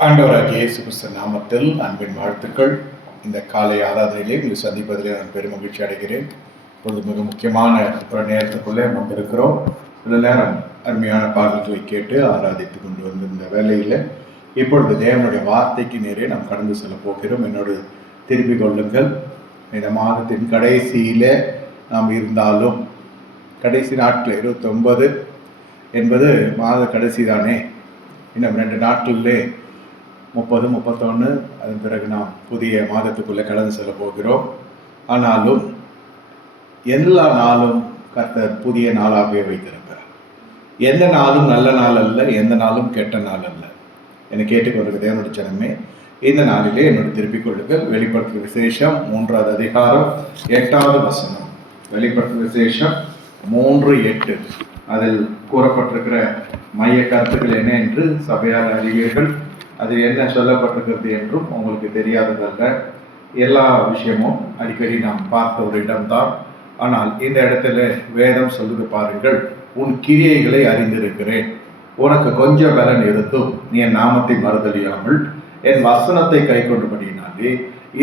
ஆண்டவராகிய இயேசு கிறிஸ்து நாமத்தில் அன்பின் வாழ்த்துக்கள். இந்த காலை ஆராதனையிலே உங்களை சந்திப்பதிலே நான் பெருமகிழ்ச்சி அடைகிறேன். இப்பொழுது மிக முக்கியமான ஒரு நேரத்துக்குள்ளே வந்திருக்கிறோம். சில நேரம் அருமையான பாடல்களை கேட்டு ஆராதித்து கொண்டு வந்திருந்த வேலையில் இப்பொழுது தேவனுடைய வார்த்தைக்கு நேரே நாம் கடந்து செல்ல போகிறோம். என்னோடு திருப்பிக் கொள்ளுங்கள். இந்த மாதத்தின் கடைசியில் நாம் இருந்தாலும், கடைசி நாட்கள் 29 என்பது மாத கடைசி தானே. இன்னும் 2 நாட்களிலே 30, 31, அதன் பிறகு நாம் புதிய மாதத்துக்குள்ளே கடந்து செல்ல போகிறோம். ஆனாலும் எல்லா நாளும் கர்த்தர் புதிய நாளாகவே வைத்திருக்கிறார். எந்த நாளும் நல்ல நாள் அல்ல, எந்த நாளும் கெட்ட நாள் அல்ல. என்னை கேட்டுக்கொண்டிருக்க தேவனுடைய ஜனமே, இந்த நாளிலே என்னோட திருப்பிக் கொள்ளுங்கள். வெளிப்படுத்தும் விசேஷம் 3வது அதிகாரம் 8வது வசனம். வெளிப்படுத்தும் விசேஷம் 3:8. அதில் கூறப்பட்டிருக்கிற மைய கருத்துக்கள் என்ன என்று சபையார் அறிவீர்கள். அது என்ன சொல்லப்பட்டிருக்கிறது என்றும் உங்களுக்கு தெரியாததல்ல. எல்லா விஷயமும் அடிக்கடி நாம் பார்த்த ஒரு இடம்தான். ஆனால் இந்த இடத்துல வேதம் சொல்லுது பாருங்கள், உன் கிரியைகளை அறிந்திருக்கிறேன், உனக்கு கொஞ்சம் பலன் இருந்தும் நீ என் நாமத்தை மறுதலியாமல் என் வசனத்தை கை கொண்டபடியினாலே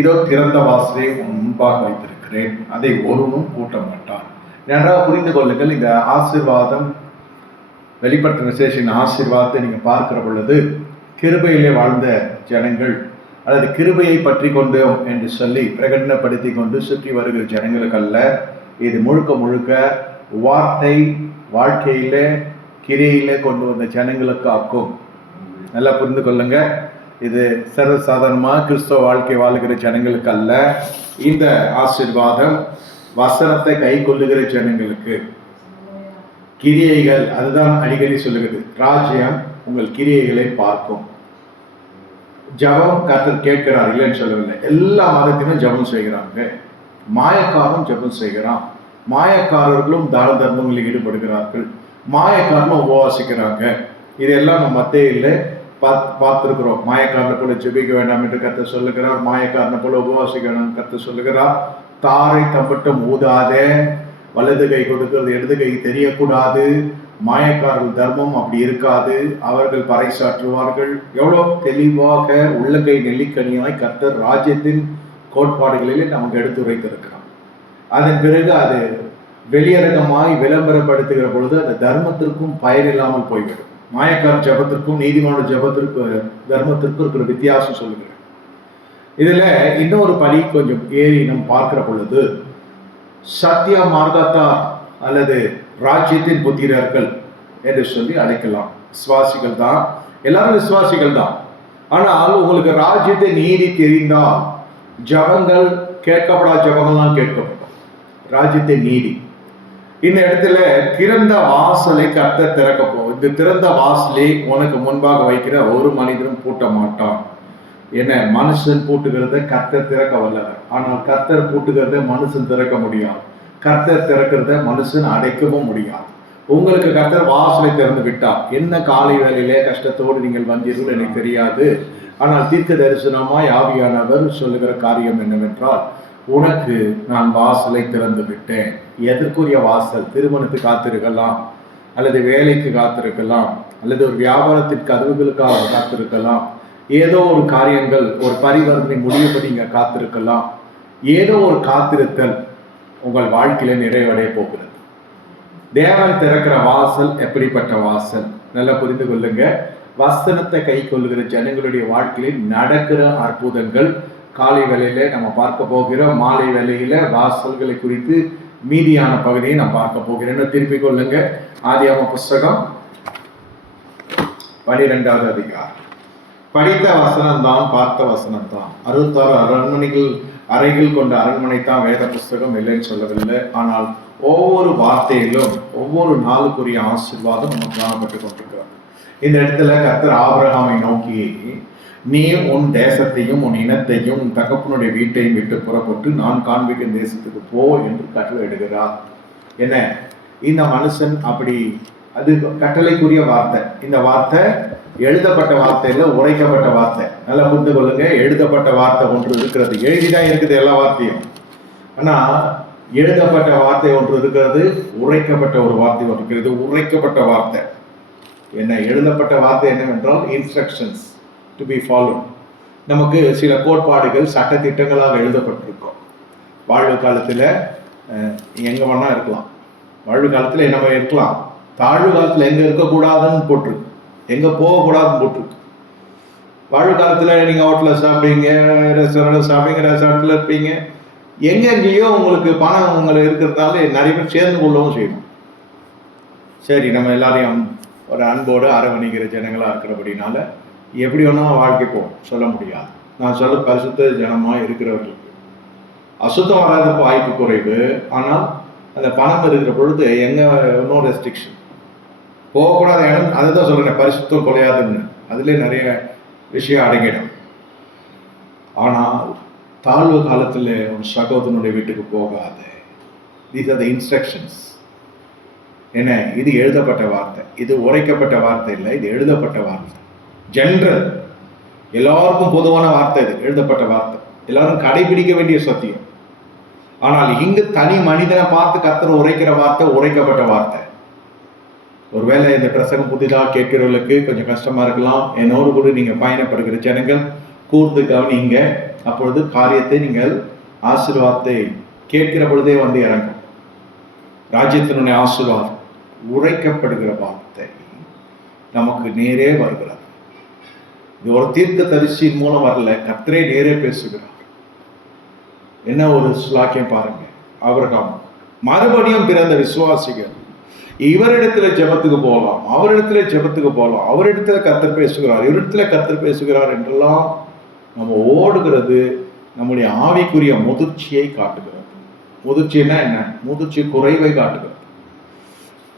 இதோ திறந்த வாசலை உன் முன்பாக வைத்திருக்கிறேன், அதை ஒருவனும் கூட்ட மாட்டான். நன்றாக புரிந்து கொள்ளுங்கள். இந்த ஆசீர்வாதம், வெளிப்படுத்தும் விசேஷின் ஆசீர்வாதத்தை நீங்கள் பார்க்கிற பொழுது, கிருபையிலே வாழ்ந்த ஜனங்கள் அல்லது கிருபையை பற்றி கொண்டோம் என்று சொல்லி பிரகடனப்படுத்தி கொண்டு சுற்றி வருகிற ஜனங்களுக்கு அல்ல. இது முழுக்க முழுக்க வார்த்தை வாழ்க்கையில கிரியையில கொண்டு வந்த ஜனங்களுக்கு ஆக்கும். நல்லா புரிந்து கொள்ளுங்க. இது சர்வசாதாரணமாக கிறிஸ்தவ வாழ்க்கை வாழ்கிற ஜனங்களுக்கு அல்ல. இந்த ஆசீர்வாதம் வசனத்தை கை கொள்ளுகிற ஜனங்களுக்கு. கிரியைகள், அதுதான் அடிக்கடி சொல்லுகிறது. ராஜ்யம் உங்கள் கிரியைகளை பார்க்கும். ஜபம் கர்த்தர் கேட்கிறார், இல்லைன்னு சொல்லவில்லை. எல்லா மதத்திலும் ஜபம் செய்கிறாங்க. மாயக்காரனும் ஜபம் செய்கிறான். மாயக்காரர்களும் தான தர்மங்களில் ஈடுபடுகிறார்கள். மாயக்காரனும் உபவாசிக்கிறாங்க. இதெல்லாம் நம்ம மத்தியில் பார்த்துருக்கிறோம். மாயக்காரனை போல ஜெபிக்க வேண்டாம் என்று கர்த்தர் சொல்லுகிறார். மாயக்காரனை போல உபவாசிக்க வேண்டாம் கர்த்தர் சொல்லுகிறார். தாரை தம்பட்டம் ஊதாதே, வலது கை கொடுக்கிறது இடது கை தெரியக்கூடாது. மாயக்காரர்கள் தர்மம் அப்படி இருக்காது, அவர்கள் பறைசாற்றுவார்கள். எவ்வளோ தெளிவாக உள்ளங்கை நெல்லிக்கனியாய் கர்த்தர் ராஜ்யத்தின் கோட்பாடுகளிலே நமக்கு எடுத்துரைத்திருக்கிறார். அதன் பிறகு அது வெளியரங்கமாய் விளம்பரப்படுத்துகிற பொழுது அந்த தர்மத்திற்கும் பயனில்லாமல் போய்விடும். மாயக்கார ஜபத்திற்கும் நீதிமான ஜபத்திற்கு தர்மத்திற்கும் இருக்கிற வித்தியாசம் சொல்லுகிறேன். இதுல இன்னொரு படி கொஞ்சம் ஏறி நம்ம பார்க்கிற பொழுது, சத்திய மார்க்கத்தார் அல்லது ராஜ்யத்தின் புத்திரர்கள் என்று சொல்லி அழைக்கலாம். விசுவாசிகள் தான், எல்லாரும் விசுவாசிகள் தான். ஆனால் உங்களுக்கு ராஜ்யத்தை நீதி தெரிந்தால் ஜபங்கள் கேட்கப்படாத ஜபங்கள்லாம் கேட்கப்படும். ராஜ்யத்தை நீதி. இந்த இடத்துல திறந்த வாசலை கர்த்தர் திறக்க போகும். இந்த திறந்த வாசலை உனக்கு முன்பாக வைக்கிற ஒரு மனிதனும் பூட்ட மாட்டான். என்ன, மனுஷன் பூட்டுகிறத கர்த்தர் திறக்க வல்லவர். ஆனால் கர்த்தர் பூட்டுகிறத மனுஷன் திறக்க முடியாது. கர்த்தர் திறக்கிறத மனுஷன் அடைக்கவும் முடியாது. உங்களுக்கு கர்த்தர் வாசலை திறந்து விட்டார். என்ன காலை வேளையிலே கஷ்டத்தோடு நீங்கள் வந்தீர்கள் எனக்கு தெரியாது. ஆனால் தீர்க்க தரிசனமாய் ஆவியானவர் சொல்லுகிற காரியம் என்னவென்றால், உனக்கு நான் வாசலை திறந்து விட்டேன். எதற்குரிய வாசல்? திருமணத்துக்கு காத்திருக்கலாம், அல்லது வேலைக்கு காத்திருக்கலாம், அல்லது ஒரு வியாபாரத்தின் கதவுகளுக்காக காத்திருக்கலாம், ஏதோ ஒரு காரியங்கள், ஒரு பரிவர்த்தனை முடிவுபடி இங்க காத்திருக்கலாம். ஏதோ ஒரு காத்திருத்தல் உங்கள் வாழ்க்கையில நிறைவடைய போகிறது. தேவன் திறக்கிற வாசல் எப்படிப்பட்ட வாசல்? நல்லா புரிந்து கொள்ளுங்க. வசனத்தை கை கொள்ளுகிற ஜனங்களுடைய வாழ்க்கையில் நடக்கிற அற்புதங்கள் காலை வேளையில நம்ம பார்க்க போகிறோம். மாலை வேளையில வாசல்களை குறித்து மீதியான பகுதியை நான் பார்க்க போகிறேன். திருப்பிக் கொள்ளுங்க. ஆதியாகம புஸ்தகம் 12வது அதிகாரம். படித்த வசனம் தான், பார்த்த வசனம் தான். 66 அறைகள் கொண்ட அரண்மனை தான் வேத புஸ்தகம், இல்லைன்னு சொல்லவில்லை. ஆனால் ஒவ்வொரு வார்த்தையிலும் ஒவ்வொரு நாளுக்குரிய ஆசீர்வாதம் நமக்கு காணப்பட்டு கொண்டிருக்கிறது. இந்த இடத்துல கர்த்தர் ஆபிரகாமை நோக்கி, நீ உன் தேசத்தையும் உன் இனத்தையும் உன் தகப்பனுடைய வீட்டையும் விட்டு புறப்பட்டு நான் காண்பிக்கும் தேசத்துக்கு போ என்று கட்டளை இடுகிறார். என்ன, இந்த மனுஷன் அப்படி, அது கட்டளைக்குரிய வார்த்தை. இந்த வார்த்தை எழுதப்பட்ட வார்த்தை இல்லை, உரைக்கப்பட்ட வார்த்தை. நல்லா புரிந்து கொள்ளுங்க. எழுதப்பட்ட வார்த்தை ஒன்று இருக்கிறது. எழுதிதான் இருக்குது எல்லா வார்த்தையும். ஆனா எழுதப்பட்ட வார்த்தை ஒன்று இருக்கிறது, உரைக்கப்பட்ட ஒரு வார்த்தை ஒன்று இருக்கிறது. உரைக்கப்பட்ட வார்த்தை என்ன? எழுதப்பட்ட வார்த்தை என்னவென்றால் இன்ஸ்ட்ரக்ஷன்ஸ், டு பி ஃபாலோட். நமக்கு சில கோட்பாடுகள் சட்டத்திட்டங்களாக எழுதப்பட்டிருக்கும். வாழ்வு காலத்தில் எங்கே வேணால் இருக்கலாம், வாழ்வு காலத்தில் என்ன இருக்கலாம், தாழ்வு காலத்தில் எங்கே இருக்கக்கூடாதுன்னு போட்டிருக்கு, எங்கே போகக்கூடாதுன்னு போட்டிருக்கு. வாழ்வு காலத்தில் நீங்கள் ஹோட்டலில் சாப்பிடுவீங்க, ரெஸ்டாரண்ட்டில் சாப்பிடுவீங்க, ரெசார்ட்டில் இருப்பீங்க, எங்கெங்கேயோ உங்களுக்கு பணம் உங்களுக்கு இருக்கிறதுனால நிறைய பேர் சேர்ந்து கொள்ளவும் செய்யணும். சரி, நம்ம எல்லாரையும் ஒரு அன்போடு அரவணைக்கிற ஜனங்களாக இருக்கிறபடினால எப்படி வேணால் வாழ்க்கை போகும், சொல்ல முடியாது. நான் சொல்ல பரிசுத்த ஜனமாக இருக்கிறவர்களுக்கு அசுத்தம் வராதுக்கு வாய்ப்பு குறைவு. ஆனால் அந்த பணம் இருக்கிற பொழுது எங்கே நோ ரெஸ்ட்ரிக்ஷன், போகக்கூடாத இடம். அதை தான் சொல்கிறேன், பரிசுத்தம் குறையாதுன்னு. அதுலேயே நிறைய விஷயம் அடங்கிடும். ஆனால் தாழ்வு காலத்தில் ஒரு சகோதரனுடைய வீட்டுக்கு போகாது. These are the instructions. என்ன, இது எழுதப்பட்ட வார்த்தை, இது உரைக்கப்பட்ட வார்த்தை இல்லை, இது எழுதப்பட்ட வார்த்தை. ஜென்ரல், எல்லாருக்கும் பொதுவான வார்த்தை. இது எழுதப்பட்ட வார்த்தை, எல்லாரும் கடைபிடிக்க வேண்டிய சத்தியம். ஆனால் இங்கு தனி மனிதனை பார்த்து கர்த்தர் உரைக்கிற வார்த்தை உரைக்கப்பட்ட வார்த்தை. ஒருவேளை இந்த பிரசங்கம் புதிதாக கேட்கிறவர்களுக்கு கொஞ்சம் கஷ்டமா இருக்கலாம். என்னோடு கூட நீங்க பயணப்படுகிற ஜனங்கள் கூர்ந்து கவனிங்க. அப்பொழுது காரியத்தை நீங்கள் ஆசீர்வாதத்தை கேட்கிற பொழுதே வந்து இறங்கும். ராஜ்யத்தினுடைய ஆசீர்வாதம் உரைக்கப்படுகிற வார்த்தை நமக்கு நேரே வருகிறது. இது ஒரு தீர்க்க தரிசியின் மூலம் வரல, கர்த்தரே நேரே பேசுகிறார். என்ன ஒரு ஸ்லாக்கியம் பாருங்க. ஆபிரகாம் மறுபடியும் பிறந்த விசுவாசிகள் இவரிடத்துல ஜெபத்துக்கு போகலாம், அவரிடத்துல ஜெபத்துக்கு போகலாம், அவரிடத்துல கர்த்தர் பேசுகிறார், இவரிடத்துல கர்த்தர் பேசுகிறார் என்றெல்லாம் நம்ம ஓடுகிறது நம்முடைய ஆவிக்குரிய முதிர்ச்சியை காட்டுகிறது. முதிர்ச்சின்னா என்ன? முதிர்ச்சி குறைவை காட்டுகிறது.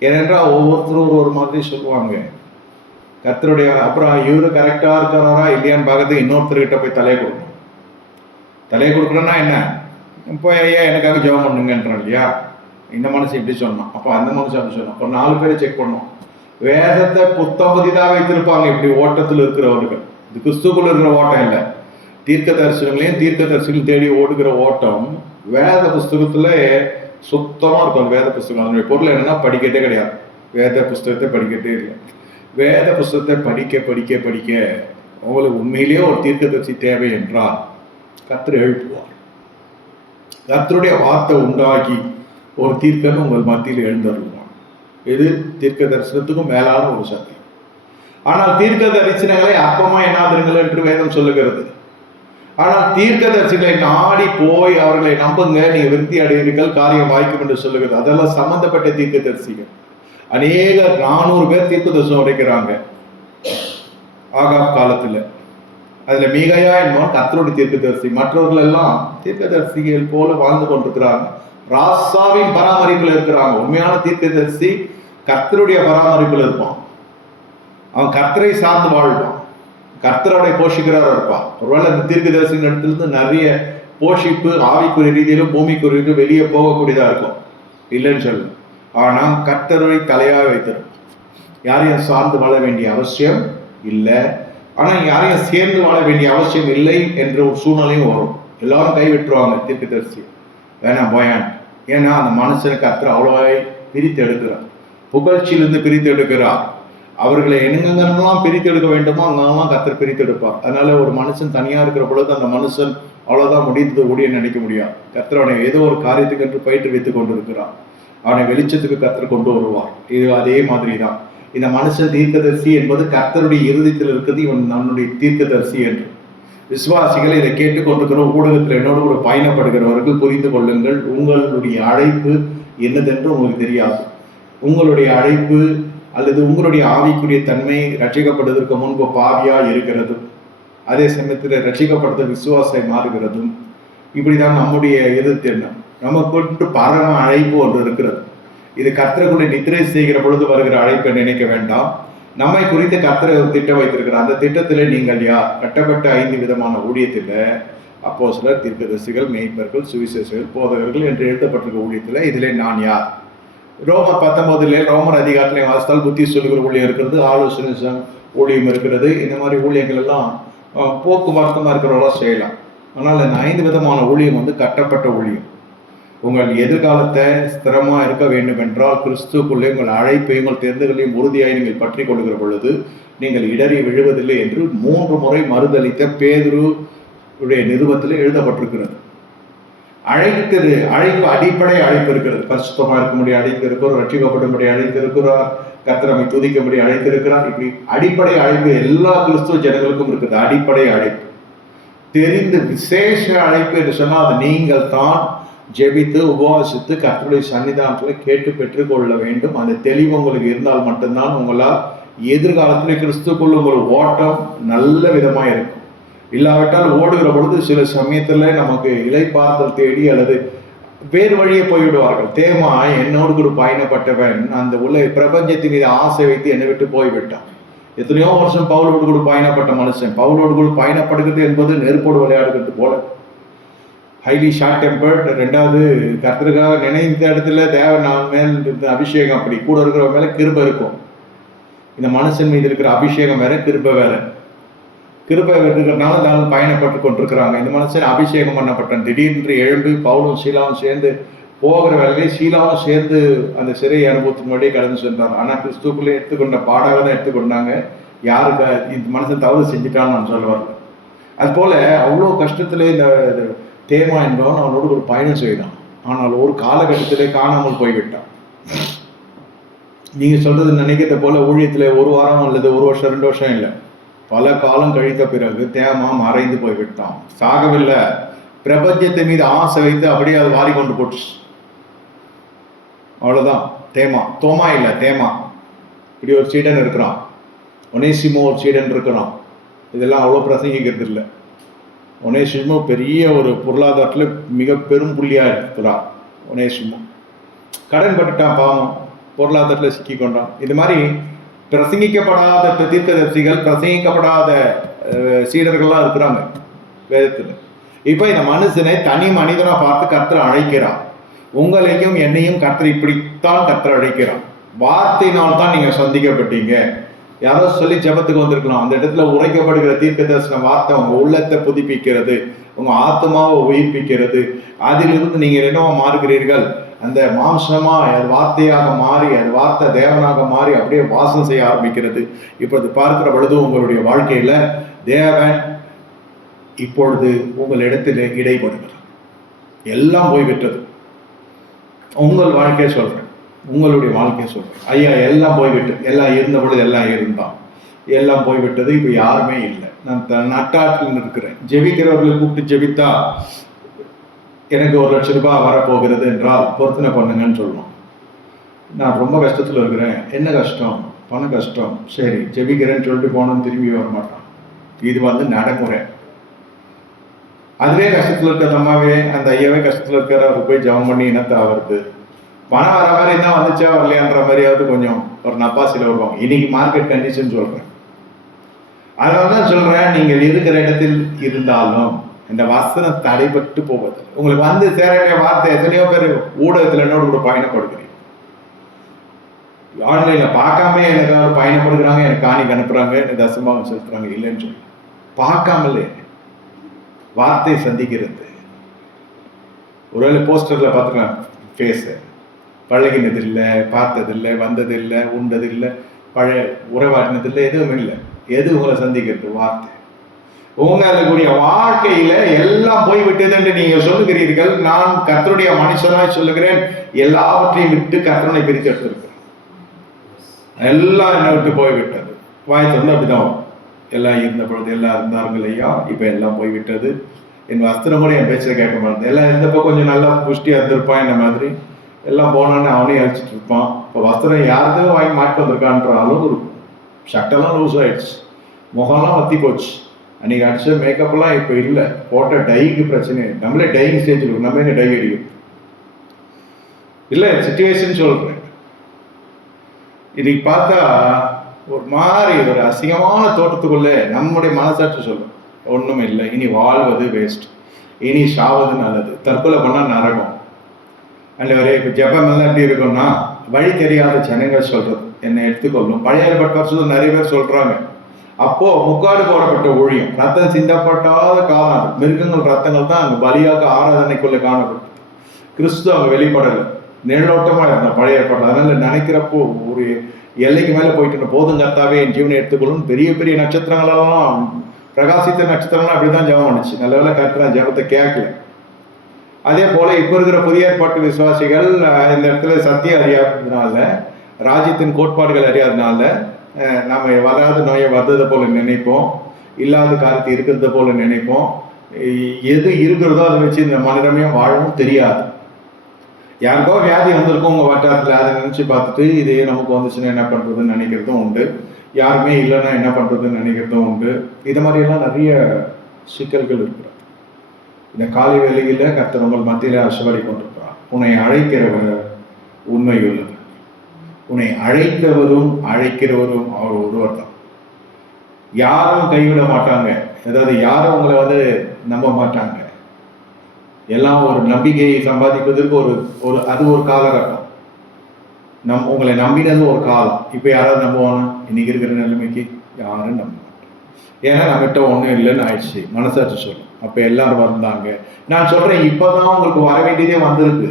ஏனென்றால் ஒவ்வொருத்தரும் ஒரு மாதிரி சொல்லுவாங்க. கர்த்தருடைய அப்புறம் இவரு கரெக்டா இருக்கிறாரா இல்லையான்னு பார்க்கறது இன்னொருத்தர்கிட்ட போய் தலையை கொடுக்கணும். தலையை கொடுக்கணும்னா என்ன? போய் ஐயா எனக்காக ஜெபம் பண்ணுங்கன்றான் இல்லையா, இந்த மனுஷன் இப்படி சொன்னான், அப்போ அந்த மனுஷன் அப்படி சொன்னான். அப்போ 4 பேரை செக் பண்ணோம். வேதத்தை புத்தகதிதான் வைத்திருப்பாங்க இப்படி ஓட்டத்தில் இருக்கிறவர்கள். இது கிறிஸ்துக்குள்ள இருக்கிற ஓட்டம் இல்லை. தீர்க்க தரிசனங்களையும் தீர்க்க தரிசனம் தேடி ஓடுகிற ஓட்டம் வேத புஸ்தகத்துல சுத்தமா இருக்கும். வேத புஸ்தகம் அதனுடைய பொருள் என்னன்னா படிக்கட்டே கிடையாது. வேத புஸ்தகத்தை படிக்கட்டே இல்லை. வேத புஸ்தகத்தை படிக்க படிக்க படிக்க உங்களுக்கு உண்மையிலேயே ஒரு தீர்க்க தரிசி தேவை என்றால் கர்த்தர் எழுப்புவார். கர்த்தருடைய வார்த்தை உண்டாக்கி ஒரு தீர்க்கன்னு உங்கள் மத்தியில் எழுந்தருவான். இது தீர்க்க தரிசனத்துக்கும் மேலான ஒரு சக்தி. ஆனால் தீர்க்க தரிசனங்களை அப்பமா என்னாதிருங்கள் என்று வேதம் சொல்லுகிறது. ஆனால் தீர்க்க தரிசனங்களை நாடி போய் அவர்களை நம்புங்க, நீங்க விருத்தி அடைவீர்கள், காரியம் வாய்க்கும் என்று சொல்லுகிறது. அதெல்லாம் சம்பந்தப்பட்ட தீர்க்க தரிசிகள். அநேக 400 பேர் தீர்க்க தரிசனம் உரைக்கிறாங்க ஆகாப் காலத்துல. அதுல மீகாயா என்பவன் கர்த்தருடைய தீர்க்கதரிசி. மற்றவர்கள் எல்லாம் தீர்க்கதரிசிகள் போல வாழ்ந்து கொண்டிருக்கிறாங்க. ராசாவின் பராமரிப்பில் இருக்கிறாங்க. உண்மையான தீர்க்கதரிசி கர்த்தருடைய பராமரிப்பில் இருப்பான். அவன் கர்த்தரை சார்ந்து வாழ்வான், கர்த்தரோட போஷிக்கிறாரா இருப்பான். ஒருவேளை இந்த தீர்க்கதரிசியின் இடத்துல நிறைய போஷிப்பு ஆவிக்குரிய ரீதியிலும் பூமிக்குரிய ரீதியிலும் வெளியே போகக்கூடியதா இருக்கும், இல்லைன்னு சொல்லு. ஆனா கர்த்தரை தலையாக வைத்திருக்கும். யாரையும் சார்ந்து வாழ வேண்டிய அவசியம் இல்லை. ஆனால் யாரையும் சேர்ந்து வாழ வேண்டிய அவசியம் இல்லை என்ற ஒரு சூழ்நிலையும் வரும். எல்லாரும் கைவிட்டுருவாங்க தீர்க்கதரிசி, வேணாம் போயான். ஏன்னா அந்த மனுஷனுக்கு கர்த்தர் அவ்வளவாய் பிரித்து எடுக்கிறார், புகழ்ச்சியிலிருந்து பிரித்து எடுக்கிறார். அவர்களை எங்கெங்கெல்லாம் பிரித்து எடுக்க வேண்டுமோ அங்கெல்லாம் கர்த்தர் பிரித்து எடுப்பார். அதனால ஒரு மனுஷன் தனியா இருக்கிற பொழுது அந்த மனுஷன் அவ்வளவுதான் முடிந்தது ஓடிய நினைக்க முடியாது. கர்த்தர் அவனை ஏதோ ஒரு காரியத்துக்கு என்று பயிற்றுவித்துக் கொண்டு இருக்கிறார். அவனை வெளிச்சத்துக்கு கர்த்தர் கொண்டு வருவார். இது அதே மாதிரி தான். இந்த மனுஷன் தீர்க்கதரிசி என்பது கர்த்தருடைய இருதயத்தில் இருக்கிறது. இவன் நம்முடைய தீர்க்கதரிசி என்று விசுவாசிகள் இதை கேட்டுக்கொண்டிருக்கிற ஊடகத்தில் என்னோடு கூட பயணப்படுகிறவர்கள் புரிந்து கொள்ளுங்கள். உங்களுடைய அழைப்பு என்னதென்று உங்களுக்கு தெரியாது. உங்களுடைய அழைப்பு அல்லது உங்களுடைய ஆவிக்குரிய தன்மை ரட்சிக்கப்படுவதற்கு முன்பு பாவியா இருக்கிறதும், அதே சமயத்தில் ரட்சிக்கப்படுத்த விசுவாசை மாறுகிறதும், இப்படிதான் நம்முடைய எதிர்த்தெண்ணம். நமக்கு பரம அழைப்பு ஒன்று இருக்கிறது. இது கர்த்தருக்குள்ளே நித்திரை செய்கிற பொழுது வருகிற அழைப்பை நினைக்க வேண்டாம். நம்மை குறித்து கர்த்தர் ஒரு திட்டம் வைத்திருக்கிறார். அந்த திட்டத்தில் நீங்கள் யார்? கட்டப்பட்ட 5 விதமான ஊழியத்தில் அப்போஸ்தலர், தீர்க்கதரிசிகள், மேய்ப்பர்கள், சுவிசேஷகர்கள், போதகர்கள் என்று எழுதப்பட்டிருக்க ஊழியத்தில் இதிலே நான் யார்? ரோமர் 19 ரோமர் அதிகாரத்திலே வாசித்தால் புத்தி சொல்லுகிற ஊழியம் இருக்கிறது, ஆலோசனை ஊழியம் இருக்கிறது. இந்த மாதிரி ஊழியங்கள் எல்லாம் போக்குவரத்தமாக இருக்கிறவர்களாம் செய்யலாம். ஆனால் இந்த 5 விதமான ஊழியம் கட்டப்பட்ட ஊழியம். உங்கள் எதிர்காலத்தை ஸ்திரமாக இருக்க வேண்டும் என்றால் கிறிஸ்துக்குள்ளே உங்கள் அழைப்பையும் உங்கள் தேர்ந்தல்களையும் உறுதியாய் நீங்கள் பற்றி கொள்கிற பொழுது நீங்கள் இடறி விழுவதில்லை என்று 3 முறை மறுதளித்த பேதுருவுடைய நிருபத்தில் எழுதப்பட்டிருக்கிறது. அழைப்பு அடிப்படை அழைப்பு இருக்கிறது. பரிசுத்தமாக இருக்கும்படி அழைத்து இருக்கிறோம், ரட்சிக்கப்படும்படி அழைத்து இருக்கிறார், கர்த்தரை துதிக்கும்படி அழைத்திருக்கிறார். இப்படி அடிப்படை அழைப்பு எல்லா கிறிஸ்துவ ஜனங்களுக்கும் இருக்குது. அடிப்படை அழைப்பு. தெரிந்து விசேஷ அழைப்பு என்று சொன்னால் அது நீங்கள் தான் ஜெபித்து உபவாசித்து கர்த்தருடைய சன்னிதானத்தில் கேட்டு பெற்றுக்கொள்ள வேண்டும். அந்த தெளிவு உங்களுக்கு இருந்தால் மட்டும்தான் உங்களால் எதிர்காலத்தில் கிறிஸ்துக்குள்ள உங்கள் ஓட்டம் நல்ல விதமாக இருக்கும். இல்லாவிட்டால் ஓடுகிற பொழுது சில சமயத்தில் நமக்கு இளைப்பாறுதல் தேடி அல்லது வேறு வழியே போய்விடுவார்கள். தேமா என்னோடு கூட பயணப்பட்டவன் அந்த உள்ள பிரபஞ்சத்தின் மீது ஆசை வைத்து என்னை விட்டு போய்விட்டான். எத்தனையோ வருஷம் பவுலோடு கூட பயணப்பட்ட மனுஷன். பவுலோடு கூட பயணப்படுகிறது என்பது நெருப்போடு விளையாடுகிறது போல. Highly short tempered. 2வது கர்த்தருக்காக நினைந்த இடத்துல தேவன் மேல் இருந்த அபிஷேகம் அப்படி கூட இருக்கிற மேலே கிருபை இருக்கும். இந்த மனுஷன் மீது இருக்கிற அபிஷேகம் வேற, கிருபை வேற. கிருபை இருக்கிறதுனால எல்லாரும் பயணப்பட்டு கொண்டிருக்கிறாங்க. இந்த மனுஷன் அபிஷேகம் பண்ணப்பட்டான். திடீரென்று எழும்பி பவுலும் சீலாவும் சேர்ந்து போகிற வேலையை சீலாவும் சேர்ந்து அந்த சிறை அனுபவத்தின் முன்னாடியே கடந்து சென்றார். ஆனால் கிறிஸ்துக்குள்ளே எடுத்துக்கொண்ட பாடாக தான் எடுத்துக்கொண்டாங்க. யாருக்கு இந்த மனுஷன் தவறு செஞ்சுட்டான்னு நான் சொல்ல வரல. அதுபோல் அவ்வளோ கஷ்டத்தில் இந்த தேமா என்பவன் அவனோடு ஒரு பயணம் செய்தான். ஆனால் ஒரு காலகட்டத்திலே காணாமல் போய்விட்டான். நீங்கள் சொல்றது நினைக்கிறத போல ஊழியத்தில் 1 வாரம் அல்லது 1 வருஷம் 2 வருஷம் இல்லை, பல காலம் கழித்த பிறகு தேமா மறைந்து போய்விட்டான். சாகவில்லை, பிரபஞ்சத்தை மீது ஆசை வைத்து அப்படியே அது வாரி கொண்டு போச்சு. அவ்வளோதான். தோமா இல்லை, தேமா. இப்படி ஒரு சீடன் இருக்கிறான். ஒனேசிமோ ஒரு சீடன் இருக்கிறான். இதெல்லாம் அவ்வளோ பிரசங்கிக்கிறது இல்லை. ஒனேசிமோ பெரிய ஒரு பொருளாதாரத்தில் மிக பெரும் புள்ளியாக இருக்கிறார். ஒனேசிமோ கடன் பட்டுட்டான், பாவம், பொருளாதாரத்தில் சிக்கி கொண்டான். இது மாதிரி பிரசங்கிக்கப்படாத தீர்க்கதரிசிகள், பிரசங்கிக்கப்படாத சீடர்கள்லாம் இருக்கிறாங்க வேதத்தில். இப்போ இந்த மனுஷனை தனி மனிதனாக பார்த்து கர்த்தர் அழைக்கிறான். உங்களையும் என்னையும் கர்த்தர் இப்படித்தான் கர்த்தர் அழைக்கிறான். வார்த்தையினால் தான் நீங்கள் சந்திக்கப்பட்டீங்க. யாரோ சொல்லி ஜெபத்துக்கு வந்திருக்கலாம். அந்த இடத்துல உரைக்கப்படுகிற தீர்க்க தரிசன வார்த்தை உங்கள் உள்ளத்தை புதுப்பிக்கிறது, உங்கள் ஆத்மாவை உயிர்ப்பிக்கிறது. அதிலிருந்து நீங்கள் என்னவா மாறுகிறீர்கள்? அந்த மாம்சமாக அது வார்த்தையாக மாறி, அது வார்த்தை தேவனாக மாறி அப்படியே வாசம் செய்ய ஆரம்பிக்கிறது. இப்பொழுது பார்க்கிற பொழுது உங்களுடைய வாழ்க்கையில் தேவன் இப்பொழுது உங்களிடத்தில் இடைப்படுகிறார். எல்லாம் போய்விட்டது. உங்கள் வாழ்க்கையை சொல்கிறேன், உங்களுடைய வாழ்க்கையை சொல்கிறேன். ஐயா எல்லாம் போய்விட்டு, எல்லாம் இருந்த பொழுது எல்லாம் இருந்தான், எல்லாம் போய்விட்டது. இப்போ யாருமே இல்லை. நான் நட்டாற்றில் இருக்கிறேன். ஜெபிக்கிறவர்களை கூப்பிட்டு ஜெபித்தா எனக்கு 1 லட்சம் ரூபாய் வரப்போகிறது என்றால் பொருத்தனை பண்ணுங்கன்னு சொல்லுவோம். நான் ரொம்ப கஷ்டத்தில் இருக்கிறேன். என்ன கஷ்டம்? பண கஷ்டம். சரி ஜெபிக்கிறேன்னு சொல்லிட்டு போனோன்னு திரும்பி வர மாட்டான். இது நடைமுறை. அதுவே கஷ்டத்தில் இருக்கிற அம்மாவே, அந்த ஐயாவே கஷ்டத்தில் இருக்கிற அவர் போய் ஜெபம் பண்ணி இனத்தை ஆகிறது. பணம் வர மாதிரி தான் வந்துச்சா வரலையான்ற மாதிரியாவது கொஞ்சம் ஒரு நப்பாசியில் வருவாங்க. இன்னைக்கு மார்க்கெட் கண்டிஷன் சொல்கிறேன். அதனால தான் சொல்கிறேன், நீங்கள் இருக்கிற இடத்தில் இருந்தாலும் இந்த வசனம் தடைபட்டு போவது. உங்களுக்கு சேர வேண்டிய வார்த்தை எத்தனையோ பேர் ஊடகத்தில் என்னோட கூட பயணப்படுகிறீங்க. ஆன்லைனில் பார்க்காம எனக்காக பயணப்படுகிறாங்க, எனக்கு காணிக்கு அனுப்புகிறாங்க, எனக்கு தசமாக செலுத்துறாங்க. இல்லைன்னு சொல்லி பார்க்காமலே வார்த்தை சந்திக்கிறது. ஒருவேளை போஸ்டரில் பார்த்துக்கலாம், ஃபேஸை பழகினதில்லை, பார்த்ததில்லை, வந்ததில்லை, உண்டதில்லை, பழைய உறவாடினதில்லை, எதுவும் இல்லை. எது உங்களை சந்திக்கிறது? வார்த்தை. உங்களுடைய வாழ்க்கையில எல்லாம் போய்விட்டது என்று நீங்க சொல்லுகிறீர்கள். நான் கர்த்தருடைய மனுஷனாய் சொல்லுகிறேன், எல்லாவற்றையும் விட்டு கர்த்தனை பிரித்து எடுத்திருக்கிறேன். எல்லாம் என்னை விட்டு போய்விட்டது. வாய் திறந்து அப்படிதான் எல்லாம் இருந்த பொழுது எல்லாம் இருந்தார்கள் ஐயா, இப்போ எல்லாம் போய்விட்டது. என் வஸ்திரம் கூட என் பேச்சை கேட்க மாட்டேன். எல்லாம் இருந்தப்போ கொஞ்சம் நல்லா புஷ்டியாக இருந்திருப்பான். இந்த மாதிரி எல்லாம் போனான்னு அவனையும் அழிச்சிட்டு இருப்பான். இப்போ வஸ்திரம் யாருக்கும் வாங்கி மாட்டி வந்திருக்கான்ற அளவு இருக்கும். சட்டெல்லாம் லூஸ் ஆயிடுச்சு, முகம்லாம் வத்தி போச்சு. அன்றைக்கி அடிச்ச மேக்கப்லாம் இப்போ இல்லை. போட்ட டைக்கு பிரச்சனை. நம்மளே டையிங் ஸ்டேஜில் இருக்கும். நம்ம எங்கே டை அடிக்கும் இல்லை. சிச்சுவேஷன் சொல்கிறேன். இன்னைக்கு பார்த்தா ஒரு மாதிரி ஒரு அசிங்கமான தோட்டத்துக்குள்ளே நம்முடைய மனசாட்சி சொல்லும், ஒன்றும் இல்லை, இனி வாழ்வது வேஸ்ட், இனி சாவது நல்லது, தற்கொலை பண்ணால் நரகம். அல்லவரே இப்போ ஜெபமெல்லாம் எப்படி இருக்கும்னா, வழி தெரியாத ஜனங்கள் சொல்கிறது என்னை எடுத்துக்கொள்ளும். பழைய ஏற்பாட்டு நிறைய பேர் சொல்கிறாங்க. அப்போது முக்காடு போடப்பட்ட ஊழியம், ரத்தம் சிந்தப்பட்டாத காலம். மிருகங்கள் ரத்தங்கள் தான் அங்கே பலியாக ஆராதனைக்குள்ளே காணப்பட்டது. கிறிஸ்து அவங்க வெளிப்படலை, நிழலோட்டமாக இருந்தான் பழைய ஏற்பாடு. அதனால நினைக்கிறப்போ ஒரு எல்லைக்கு மேலே போயிட்டு போதும் கர்த்தாவே என் ஜீவனை எடுத்துக்கொள்ளும். பெரிய பெரிய நட்சத்திரங்களெல்லாம் பிரகாசித்த நட்சத்திரம்லாம் அப்படிதான் ஜெபம் பண்ணுச்சு. நல்ல வேலை கர்த்தர் ஜெபத்தை கேட்கல. அதே போல இப்போ இருக்கிற புதிய ஏற்பாட்டு விசுவாசிகள் இந்த இடத்துல சத்தியம் அறியாததுனால, ராஜ்யத்தின் கோட்பாடுகள் அறியாததுனால நம்ம வராத நோயை வர்றதை போல நினைப்போம், இல்லாத காரியத்தை இருக்கிறத போல நினைப்போம். எது இருக்கிறதோ அதை வச்சு இந்த மனிதமே வாழவும் தெரியாது. யாருக்கோ வியாதி வந்திருக்கும் உங்கள் வட்டாரத்தில், அதை நினச்சி பார்த்துட்டு இது நமக்கு வந்துச்சுன்னா என்ன பண்ணுறதுன்னு நினைக்கிறதும் உண்டு. யாருமே இல்லைன்னா என்ன பண்ணுறதுன்னு நினைக்கிறதும் உண்டு. இது மாதிரியெல்லாம் நிறைய சிக்கல்கள் இருக்கிறது. இந்த காலை வேளையில் கர்த்தர் உங்கள் மத்தியில் ஆசீர்வாதி கொண்டிருக்கிறார். உன்னை அழைக்கிறவர் உண்மை உள்ளது. உன்னை அழைத்தவரும் அழைக்கிறவரும் அவர் ஒருவர் தான். யாரும் கைவிட மாட்டாங்க. அதாவது யாரும் உங்களை நம்ப மாட்டாங்க. எல்லாம் ஒரு நம்பிக்கையை சம்பாதிப்பதற்கு ஒரு அது ஒரு காலகட்டம். உங்களை நம்பினது ஒரு காலம். இப்போ யாராவது நம்புவானா? இன்னைக்கு இருக்கிற நிலைமைக்கு யாரும் நம்ப மாட்டாங்க. ஏன்னா நம்மகிட்ட ஒன்றும் இல்லைன்னு ஆயிடுச்சு, மனசாட்சி சொல்லும். அப்போ எல்லாரும் வந்தாங்க. நான் சொல்றேன், இப்போதான் உங்களுக்கு வர வேண்டியதே வந்திருக்கு.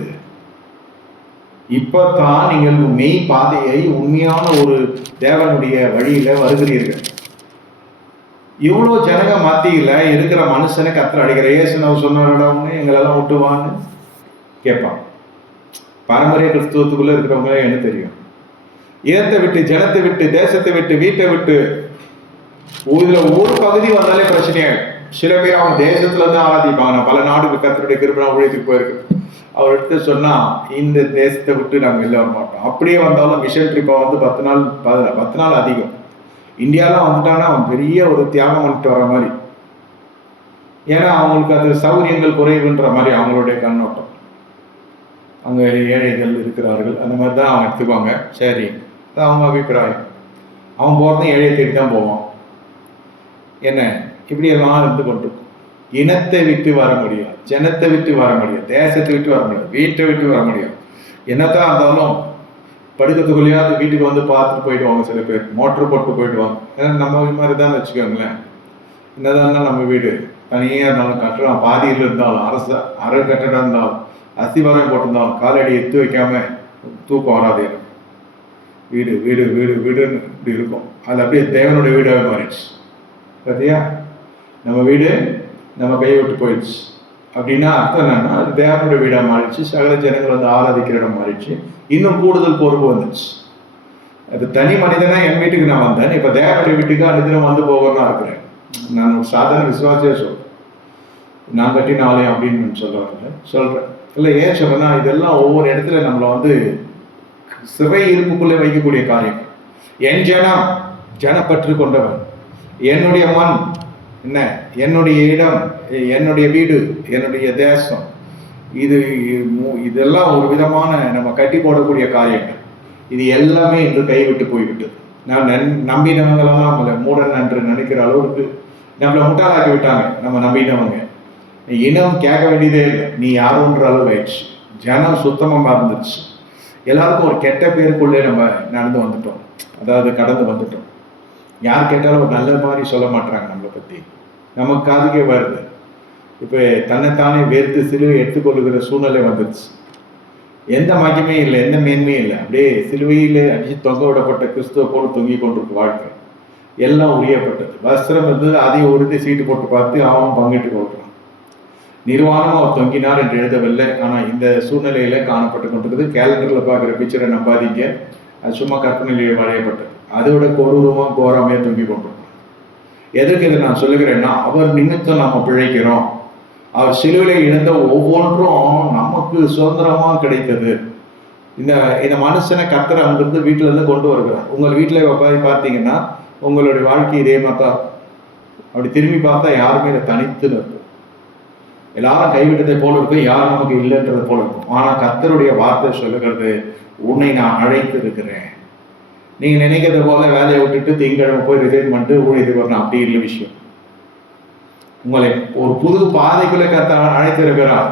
இப்போதான் நீங்கள் மெய் பாதையை உண்மையான ஒரு தேவனுடைய வழியில வருகிறீர்கள். இவ்வளோ ஜனங்க மத்தியில இருக்கிற மனுஷனை கர்த்தர் அடிக்கிற. ஏசுனவர் சொன்னவங்க எங்களெல்லாம் விட்டுவான்னு கேட்பான். பாரம்பரிய கிறிஸ்துவத்துக்குள்ள இருக்கிறவங்க என்ன தெரியும்? இனத்தை விட்டு, ஜனத்தை விட்டு, தேசத்தை விட்டு, வீட்டை விட்டு இதுல ஒரு பகுதி வந்தாலே பிரச்சனையாகும். சில பேர் அவங்க தேசத்துல இருந்து ஆராதிப்பாங்க. நான் பல நாடுக்கு கர்த்தருடைய கிருபை ஊழியத்துக்கு போயிருக்கு. அவர் எடுத்து சொன்னா இந்த தேசத்தை விட்டு நாங்கள் வெளில வர மாட்டோம். அப்படியே வந்தாலும் மிஷன் ட்ரிப்பை 10 நாள் அதிகம். இந்தியாலாம் வந்துட்டாங்கன்னா அவன் பெரிய ஒரு தியாகம் பண்ணிட்டு வர மாதிரி. ஏன்னா அவங்களுக்கு அது சௌகரியங்கள் குறைவுன்ற மாதிரி அவங்களுடைய கண்ணோட்டம். அங்கே ஏழைகள் இருக்கிறார்கள், அந்த மாதிரி தான் அவங்க எடுத்துக்குவாங்க. சரி, அது அவங்க அபிப்பிராயம். அவன் போகிறதும் ஏழையை தேடி தான் போவான். என்ன இப்படியெல்லாம் இருந்து கொண்டிருக்கும். இனத்தை விட்டு வர முடியும், ஜனத்தை விட்டு வர முடியும், தேசத்தை விட்டு வர முடியும், வீட்டை விட்டு வர முடியும். என்னத்தான் இருந்தாலும் படுக்கிறதுக்குள்ளேயாவது வீட்டுக்கு வந்து பார்த்துட்டு போயிடுவாங்க. சில பேர் மோட்டர் போட்டு போயிடுவாங்க. ஏன்னா நம்ம மாதிரி தான் வச்சுக்கோங்களேன். என்னதான் இருந்தாலும் நம்ம வீடு தனியாக இருந்தாலும், கட்டடம் பாதியில் இருந்தாலும், அரை கட்டடம் இருந்தாலும், அஸ்திவாரம் போட்டிருந்தாலும், காலடி எடுத்து வைக்காம தூக்கம் வராது. வீடு வீடு வீடு வீடுன்னு இப்படி இருக்கும். அது அப்படியே தேவனுடைய வீடாக மாறிடுச்சு. பார்த்தியா, நம்ம வீடு நம்ம கையை விட்டு போயிடுச்சு அப்படின்னா அர்த்தம் என்னன்னா, அது தேவனுடைய வீடாக மாறிடுச்சு. சகல ஜனங்கள் வந்து ஆராதிக்கிற இடம் மாறிடுச்சு. இன்னும் கூடுதல் பொறுப்பு வந்துடுச்சு. அது தனி மனிதனா என் வீட்டுக்கு நான் வந்தேன், இப்போ தேவனுடைய வீட்டுக்கு அனுதினம் வந்து போகணும்னா இருக்கிறேன். நான் ஒரு சாதாரண விசுவாசியாக சொல்றேன். நான் கட்டின ஆலயம் அப்படின்னு சொல்றேன். இல்லை, ஏன் சொல்றேன்னா, இதெல்லாம் ஒவ்வொரு இடத்துல நம்மளை சிறை இருப்புக்குள்ளே வைக்கக்கூடிய காரியம். என் ஜனப்பற்று கொண்டவன், என்னுடைய மண் என்ன, என்னுடைய இடம், என்னுடைய வீடு, என்னுடைய தேசம், இதெல்லாம் ஒரு விதமான நம்ம கட்டி போடக்கூடிய காரியங்கள். இது எல்லாமே இன்று கைவிட்டு போய்விட்டது. நான் நம்பினவங்களெல்லாம் நம்மளை மூடன் என்று நினைக்கிற அளவுக்கு நம்மளை முட்டாளாக்கி விட்டாங்க. நம்ம நம்பினவங்க இனம் கேட்க வேண்டியதே இல்லை, நீ யாருன்ற அளவு ஆயிடுச்சு. ஜனம் சுத்தமாக மறந்துடுச்சு. எல்லாருக்கும் ஒரு கெட்ட பேருக்குள்ளே நம்ம நடந்து வந்துட்டோம், அதாவது கடந்து வந்துட்டோம். யார் கேட்டாலும் ஒரு நல்ல மாதிரி சொல்ல மாட்டாங்க நம்மளை பற்றி. நமக்கு காதுக்கே வருது. இப்போ தன்னைத்தானே வெறுத்து சிலுவை எடுத்துக்கொள்ளுகிற சூழ்நிலை வந்துடுச்சு. எந்த மகிமே இல்லை, எந்த மேன்மையும் இல்லை. அப்படியே சிலுவையில் அடித்து தொங்க விடப்பட்ட கிறிஸ்துவ போல தொங்கி கொண்டிருக்கு வாழ்க்கை. எல்லாம் உரியப்பட்டது. வஸ்திரம் இருந்தது, அதையும் உறுதி சீட்டு போட்டு பார்த்து அவன் பங்கிட்டு கொள்கிறான். நிர்வாணம் அவர் தொங்கினார் என்று எழுதவில்லை. ஆனால் இந்த சூழ்நிலையில காணப்பட்டு கொண்டிருக்கிறது. கேலண்டரில் பார்க்குற பிக்சரை நம்பாதீங்க, அது சும்மா கற்பனையிலேயே வரையப்பட்டது. அதோட கொடூரமாக கோராமையாக தொங்கி கொண்டிருக்கோம். எதற்கு இதை நான் சொல்லுகிறேன்னா, அவர் நிமித்தம் நம்ம பிழைக்கிறோம். அவர் சிலுவையில் இழந்த ஒவ்வொன்றும் நமக்கு சுதந்திரமாக கிடைத்தது. இந்த மனுஷனை கர்த்தர் அங்கிருந்து வீட்டில இருந்து கொண்டு வருகிறார். உங்கள் வீட்டில் பார்த்தீங்கன்னா உங்களுடைய வாழ்க்கை இதே மாதிரி தான். அப்படி திரும்பி பார்த்தா யாருமே இதை தனித்து இருக்கும். எல்லாரும் கைவிட்டதை போல இருக்கும், யாரும் நமக்கு இல்லைன்றது போல இருக்கும். ஆனால் கர்த்தருடைய வார்த்தை சொல்லுகிறது, உன்னை நான் அழைத்து இருக்கிறேன். நீங்க நினைக்கிறத போல வேலையை விட்டுட்டு திங்கக்கிழமை போய் ரிசைன் பண்ணிட்டு ஊழியத்துக்கு வரணும், அப்படி இல்லை விஷயம். உங்களை ஒரு புது பாதைக்குள்ள கர்த்தர் அழைத்திருக்கிறார்.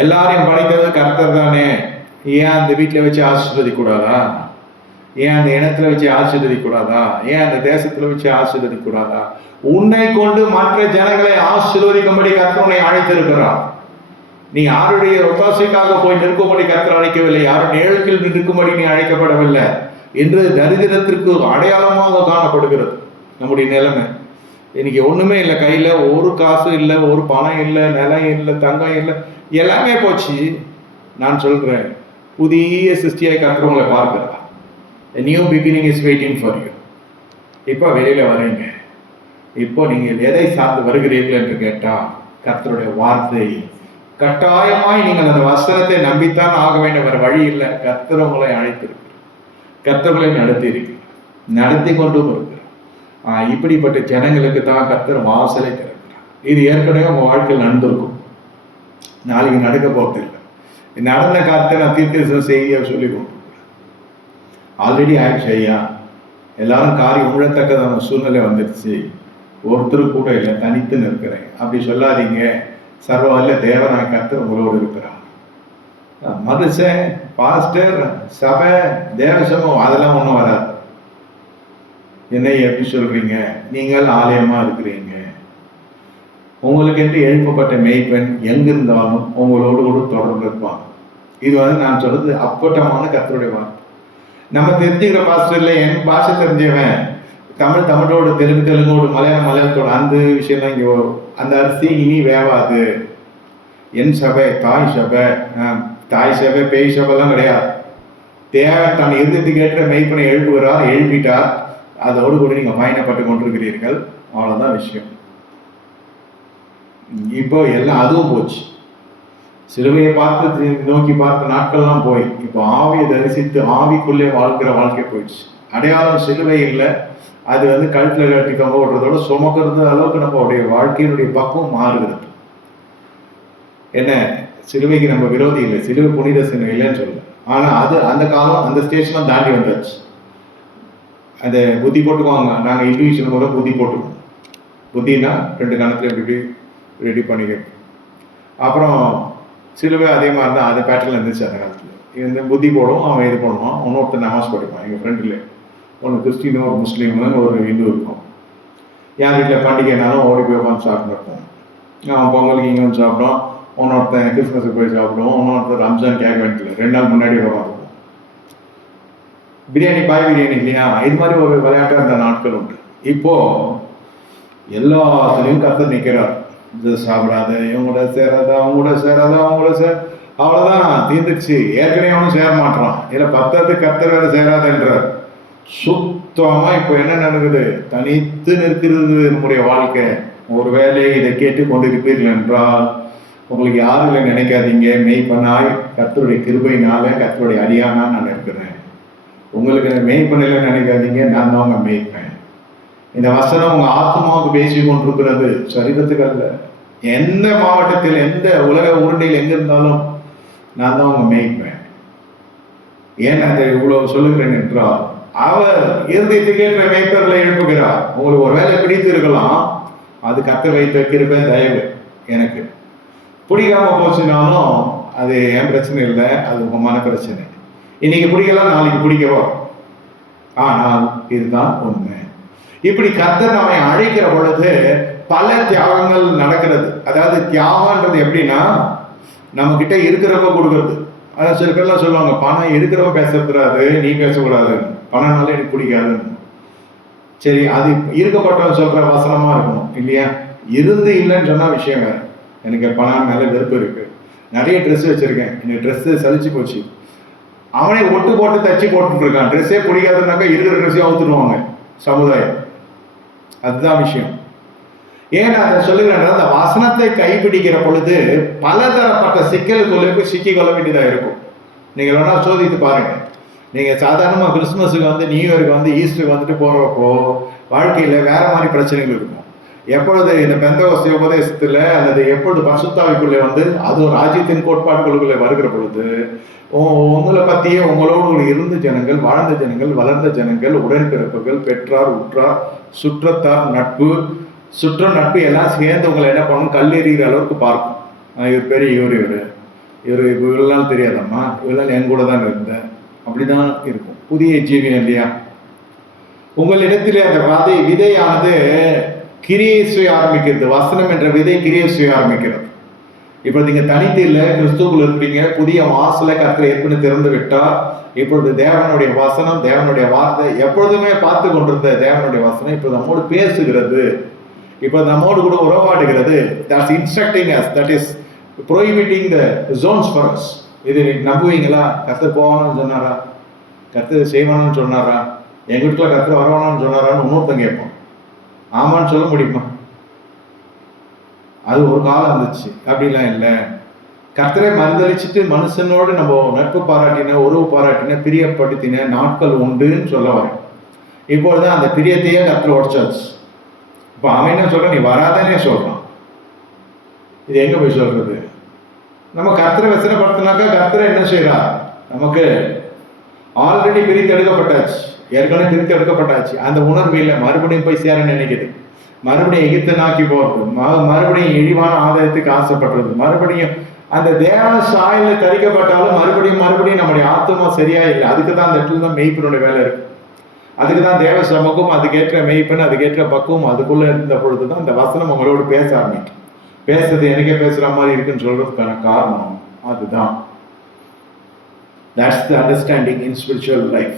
எல்லாரையும் படைக்கிறது கர்த்தர் தானே. ஏன் அந்த வீட்டில் வச்சு ஆசீர்வதிக்க கூடாதா? ஏன் அந்த இனத்துல வச்சு ஆசீர்வதிக்க கூடாதா? ஏன் அந்த தேசத்துல வச்சு ஆசீர்வதிக்க கூடாதா? உன்னை கொண்டு மற்ற ஜனங்களை ஆசீர்வதிக்கும்படி கர்த்தர் உன்னை அழைத்திருக்கிறார். நீ யாருடைய ஒத்தாசைக்காக போய் நிற்கும்படி கர்த்தர் அழைக்கவில்லை, யாரும் நிழலில் நிற்கும்படி நீ அழைக்கப்படவில்லை என்று தரித்திரத்திற்கு அடையாளமாக காணப்படுகிறது நம்முடைய நிலைமை. இன்னைக்கு ஒண்ணுமே இல்லை, கையில ஒரு காசு இல்லை, ஒரு பணம் இல்லை, நிலம் இல்லை, தங்கம் இல்லை, எல்லாமே போச்சு. நான் சொல்றேன், புதிய சிருஷ்டியாய் கர்த்தர் உங்களை பார்க்கிறார். A new beginning is waiting for you. இப்போ வெளியில வரீங்க. இப்போ நீங்கள் எதை சார்ந்து வருகிறீர்கள் என்று கேட்டால் கர்த்தருடைய வார்த்தை. கட்டாயமாய் நீங்கள் அந்த வசனத்தை நம்பித்தான் ஆக வேண்டும், வேற வழி இல்லை. கர்த்தர் உங்களை அழைத்திருக்கிறார், கர்த்தர்களை நடத்தி கொண்டும் இருக்கிறார். இப்படிப்பட்ட ஜனங்களுக்கு தான் கர்த்தர் வாசலை திறக்கிறார். இது ஏற்கனவே உங்க வாழ்க்கையில் நடந்திருக்கும், நாளைக்கு நடக்க போறதில்லை. நடந்த காலத்தை நான் தீர்க்க செய்தியை சொல்லி கொண்டு ஆல்ரெடி ஆயிடுச்சு ஐயா. எல்லாரும் காரியம் உழத்தக்கதான சூழ்நிலை வந்துடுச்சு, ஒருத்தர் கூட இல்லை, தனித்து நிற்கிறேன் அப்படி சொல்லாதீங்க. சர்வவல்ல தேவனாய கர்த்தர் உங்களோடு இருக்கிறார். மனுஷன், பாஸ்டர், சபை, தேவசமம் அதெல்லாம் ஒன்றும் வராது. என்னை எப்படி சொல்றீங்க? நீங்கள் ஆலயமா இருக்கிறீங்க. உங்களுக்கு என்று எழுப்பப்பட்ட மெய்ப்பெண் எங்கிருந்தாலும் உங்களோடு கூட தொடர்பு இருப்பாங்க. இது நான் சொல்றது அப்பட்டமான கர்த்தருடைய வார்த்தை. நம்ம தெரிஞ்சுக்கிற பாஸ்டர் இல்லை, என் பாஷை தெரிஞ்சவன் தமிழோடு தெலுங்கோடு மலையாளத்தோட அந்த விஷயம்லாம் இங்கே வரும். அந்த அரிசி இனி வேவாது. என் சபை, தாய் சபை, பேய் சபைலாம் கிடையாது. தேவன் தன் இருதயத்துக்கு ஏற்ற மெய்ப்பனை எழுப்பிட்டார். அதோடு கூட நீங்கள் பயணப்பட்டு கொண்டிருக்கிறீர்கள். அவ்வளோதான் விஷயம். இப்போ எல்லாம் அதுவும் போச்சு. சிலுவையை பார்த்து நோக்கி பார்த்த நாட்கள்லாம் போய் இப்போ ஆவியை தரிசித்து ஆவிக்குள்ளே வாழ்க்கிற வாழ்க்கை போயிடுச்சு. அடையாளம் சிலுவை இல்லை, அது கழுத்தில் கட்டி தொங்க விடுறதோட சுமக்கிறது அளவுக்கு நம்மளுடைய வாழ்க்கையினுடைய பக்குவம் மாறுகிறது. என்ன, சிலுவைக்கு நம்ம விரோதி இல்லை, சிலுவை புனித சிலுவை இல்லைன்னு சொல்லல. ஆனால் அது அந்த காலம் அந்த ஸ்டேஷன்லாம் தாண்டி வந்தாச்சு. அதை புத்தி போட்டுக்குவாங்க. நாங்கள் இண்டிவிஜுவல் கூட புத்தி போட்டுக்குவோம். புத்தின்னா 2 கணத்தில் எப்படி ரெடி பண்ணிக்கிறோம். அப்புறம் சிலுவை அதே மாதிரி தான், அதே பேட்டர்ல இருந்துச்சு அந்த காலத்தில். புத்தி போடுவோம், அவன் இது பண்ணுவான். இன்னொருத்தர் நமாஸ் படிப்பான். எங்கள் ஃப்ரெண்டில் ஒன்று கிறிஸ்டினும் ஒரு முஸ்லீமும் ஒரு இந்து இருக்கும். என் வீட்டில் பண்டிகைனாலும் ஓடி போய் உட்காந்து சாப்பிட்ருப்போம். அவன் பொங்கலுக்கு இங்கே வந்து சாப்பிடும், இன்னொருத்தன் கிறிஸ்மஸுக்கு போய் சாப்பிடுவோம், இன்னொருத்தர் ரம்ஜான் கேட்க வேண்டியது 2 நாள் முன்னாடி உட்காந்துருப்போம். பிரியாணி, பாய் பிரியாணி இல்லையா, இது மாதிரி ஒரு விளையாட்டு அந்த நாட்கள் உண்டு. இப்போ எல்லாத்துலேயும் கர்த்தர் நிற்கிறார். இது சாப்பிடாத, இவங்களோட சேராத, அவங்களோட சேராத, அவ்வளோதான், தீர்ந்துச்சு. ஏற்கனவே அவனும் சேர மாட்டான். இதில் 10 கர்த்தர் வேறு சேராதன்றார். சுத்தமாக இப்போ என்ன நடக்குது? தனித்து நிற்கிறது நம்முடைய வாழ்க்கை. ஒரு வேளை இதை கேட்டு கொண்டிருப்பீர்கள் என்றால் உங்களுக்கு யாரும் இல்லை நினைக்காதீங்க. மெய்ப்பனாய் கர்த்தருடைய கிருபையினால கர்த்தருடைய அடியானா நான் இருக்கிறேன். உங்களுக்கு மெய்ப்பனில் நினைக்காதீங்க, நான் தான் உங்க மெய்ப்பேன். இந்த வசனம் உங்க ஆத்மாவுக்கு பேசி கொண்டிருக்கிறது, சரீரத்துக்கு அல்ல. எந்த மாவட்டத்தில், எந்த உலக உருண்டையில் எங்க இருந்தாலும் நான் தான் உங்க மேய்ப்பேன். ஏன் அதை இவ்வளவு சொல்லுகிறேன் என்றால், அவர் இருதயத்துக்கு ஏற்ற மேய்ப்பர்களை எழுப்புகிறார். உங்களுக்கு ஒரு வேலை பிடித்து இருக்கலாம், அது கர்த்தர் வைத்த கிருபை, தயவு. எனக்கு பிடிக்காம போச்சுனாலும் அது என் பிரச்சனை இல்லை, அது உங்க மன பிரச்சனை. இன்னைக்கு பிடிக்கலாம், நாளைக்கு பிடிக்கவா, ஆனால் இதுதான் உண்மை. இப்படி கர்த்தர் நம்மை அழைக்கிற பொழுது பல தியாகங்கள் நடக்கிறது. அதாவது தியாகன்றது எப்படின்னா, நம்ம கிட்ட இருக்கிறப்ப கொடுக்கறது. அதாவது சில பேர்லாம் சொல்லுவாங்க, பணம் இருக்கிறப்ப பேசக்கூடாது, நீ பேசக்கூடாது, பணம்னால எனக்கு பிடிக்காதுன்னு. சரி, அது இருக்கப்பட்டவன் சொல்ற வசனமா இருக்கணும் இல்லையா? இருந்து இல்லைன்னு சொன்னா விஷயம் வேற. எனக்கு பணம் மேல வெறுப்பு இருக்கு, நிறைய ட்ரெஸ் வச்சிருக்கேன், எனக்கு ட்ரெஸ் சலிச்சு போச்சு. அவனே ஒட்டு போட்டு தச்சு போட்டுட்டு இருக்கான். ட்ரெஸ்ஸே பிடிக்காதுனாக்கா இருக்கிற ட்ரெஸ்ஸையும் அவுத்துடுவாங்க சமுதாயம். அதுதான் விஷயம். ஏன் அதை சொல்லுகிறேன், அந்த வசனத்தை கைப்பிடிக்கிற பொழுது பலதரப்பட்ட சிக்கலுக்குள்ளே சிக்கிக்கொள்ள வேண்டியதாக இருக்கும். நீங்கள் வேணா சோதித்து பாருங்க. நீங்கள் சாதாரணமாக கிறிஸ்துமஸுக்கு நியூ இயருக்கு ஈஸ்டருக்கு வந்துட்டு போகிறப்போ வாழ்க்கையில் வேற மாதிரி பிரச்சனைகள் இருக்கும். எப்பொழுது இந்த பெந்தகோஸ்தே உபதேசத்தில் அல்லது எப்பொழுது பரிசுத்தாவிக்குள்ளே அது ஒரு ராஜ்யத்தின் கோட்பாடுகளுக்குள்ளே வருகிற பொழுது உங்களை பற்றியே உங்களோடு இருந்த ஜனங்கள், வாழ்ந்த ஜனங்கள், வளர்ந்த ஜனங்கள், உடன்பிறப்புகள், பெற்றார், உற்றார், சுற்றத்தார், நட்பு, நட்பு எல்லாம் சேர்ந்து உங்களை என்ன பண்ணணும், கல்லெறிகிற அளவுக்கு பார்க்கும். இவர் பெரிய இவர் இவரெல்லாம் தெரியாதம்மா, இவரெல்லாம் என் கூட தான் இருந்தேன், அப்படிதான் இருக்கும். புதிய ஜீவியம் இல்லையா? உங்களிடத்திலே அந்த விதையானது கிரியை செய்ய ஆரம்பிக்கிறது. வசனம் என்ற விதை கிரியை செய்ய ஆரம்பிக்கிறது. இப்போ நீங்க தனித்து இல்லை, கிறிஸ்துக்குள் இருக்கிறீங்க. புதிய வாசலை கர்த்தர் ஏற்கனவே திறந்து விட்டார். இப்பொழுது தேவனுடைய வசனம், தேவனுடைய வார்த்தை, எப்பொழுதுமே பார்த்து கொண்டிருந்த தேவனுடைய வசனம் இப்போ நம்மோடு பேசுகிறது. இப்போ நம்மோடு கூட உறவாடுகிறது. That's instructing us, that is prohibiting the zones for us. இது நம்புவீங்களா? கர்த்தர் போவானு சொன்னாரா? கர்த்தர் செய்வானு சொன்னாரா? எங்க வீட்டுல கர்த்தர் வரவானு சொன்னாரான்னு இன்னொருத்தங்க கேட்போம். ஆமான்னு சொல்ல முடியுமா? அது ஒரு காலம் இருந்துச்சு, அப்படிலாம் இல்லை. கர்த்தரை மறுதளிச்சுட்டு மனுஷனோடு நம்ம நட்பு பாராட்டின, உறவு பாராட்டின, பிரியப்படுத்தின நாட்கள் உண்டுன்னு சொல்ல வரேன். இப்பொழுதுதான் அந்த பிரியத்தையே கர்த்தர் உடைச்சாச்சு. இப்போ அவன் என்ன சொல்றான்? நீ வராதனே சொல்றான். இது எங்க போய் சொல்றது? நம்ம கர்த்தரை வசனப்படுத்தினாக்கா கர்த்தரை என்ன செய்யறா? நமக்கு ஆல்ரெடி பிரித்து எடுக்கப்பட்டாச்சு, ஏற்கனவே பிரித்து எடுக்கப்பட்டாச்சு. அந்த உணர்வு இல்லை, மறுபடியும் போய் சேர நினைக்குது, மறுபடியும் எகிப்தனாக்கி போறது, மறுபடியும் இழிவான ஆதாயத்துக்கு ஆசைப்படுறது, மறுபடியும் அந்த தேவ சாயல தரிக்கப்பட்டாலும் மறுபடியும் நம்முடைய ஆத்மா சரியா இல்லை. அதுக்கு தான் அந்த இடத்துல தான் மெய்ப்பனுடைய வேலை இருக்கு. அதுக்கு தான் தேவ சமூகம், அதுக்கேற்ற மெய்ப்பன், அதுக்கேற்ற பக்குவம் அதுக்குள்ள இருந்த பொழுது தான் இந்த வசனம் உங்களோடு பேச ஆரம்பிக்கும். பேசுறது எனக்கே பேசுற மாதிரி இருக்குன்னு சொல்றதுக்கான காரணம் அதுதான். That's the understanding in spiritual life.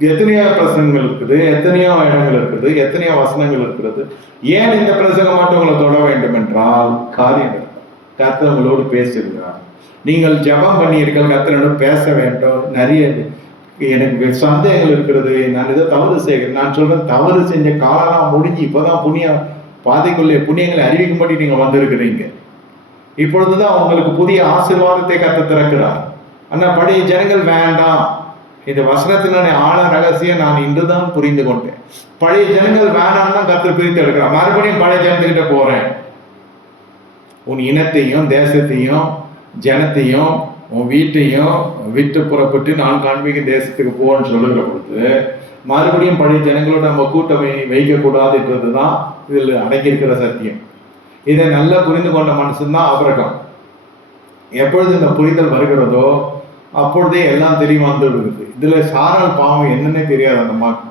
எத்தனையோ பிரசங்கங்கள் இருக்குது, எத்தனையோ இடங்கள் இருக்குது, எத்தனையோ வசனங்கள் இருக்கிறது. ஏன் இந்த பிரசங்கம் மட்டும் உங்களை தொட வேண்டும் என்றால் காரியம் கர்த்தர் உங்களோடு பேசுகிறார். நீங்கள் ஜெபம் பண்ணீர்கள், கர்த்தரோடு பேச வேண்டும். நிறைய எனக்கு சந்தேகங்கள் இருக்கிறது, நான் ஏதோ தவறு செய்கிறேன். நான் சொல்றேன், தவறு செஞ்ச காலம் முடிஞ்சு இப்போதான் புண்ணிய பாதைக்குள்ளே புண்ணியங்களை அறிவிக்கும்படி நீங்க வந்திருக்கிறீங்க. இப்பொழுதுதான் உங்களுக்கு புதிய ஆசீர்வாதத்தை கர்த்தர் திறக்கிறார். ஆனா பழைய ஜனங்கள் வேண்டாம். இந்த வசனத்தினுடைய ஆழ ரகசியம் நான் இன்றுதான் புரிந்து கொண்டேன். பழைய ஜனங்கள் வேணாம்னா கர்த்தர் பிரித்து எடுக்கிறார். மறுபடியும் பழைய ஜனத்துக்கிட்ட போறேன். உன் இனத்தையும் தேசத்தையும் ஜனத்தையும் உன் வீட்டையும் விட்டு புறப்பட்டு நான் காண்பிக்கும் தேசத்துக்கு போன்னு சொல்லுகிற பொழுது மறுபடியும் பழைய ஜனங்களோட நம்ம கூட்டமை வைக்கக்கூடாதுன்றதுதான் இதில் அடங்கியிருக்கிற சத்தியம். இதை நல்லா புரிந்து கொண்ட மனுஷன்தான் ஆபிரகாம். எப்பொழுது இந்த புரிதல் வருகிறதோ அப்பொழுதே எல்லாம் தெரியும் வந்து விடுது. இதுல சாரால் பாவம் என்னன்னே தெரியாது அந்த அம்மாவுக்கு.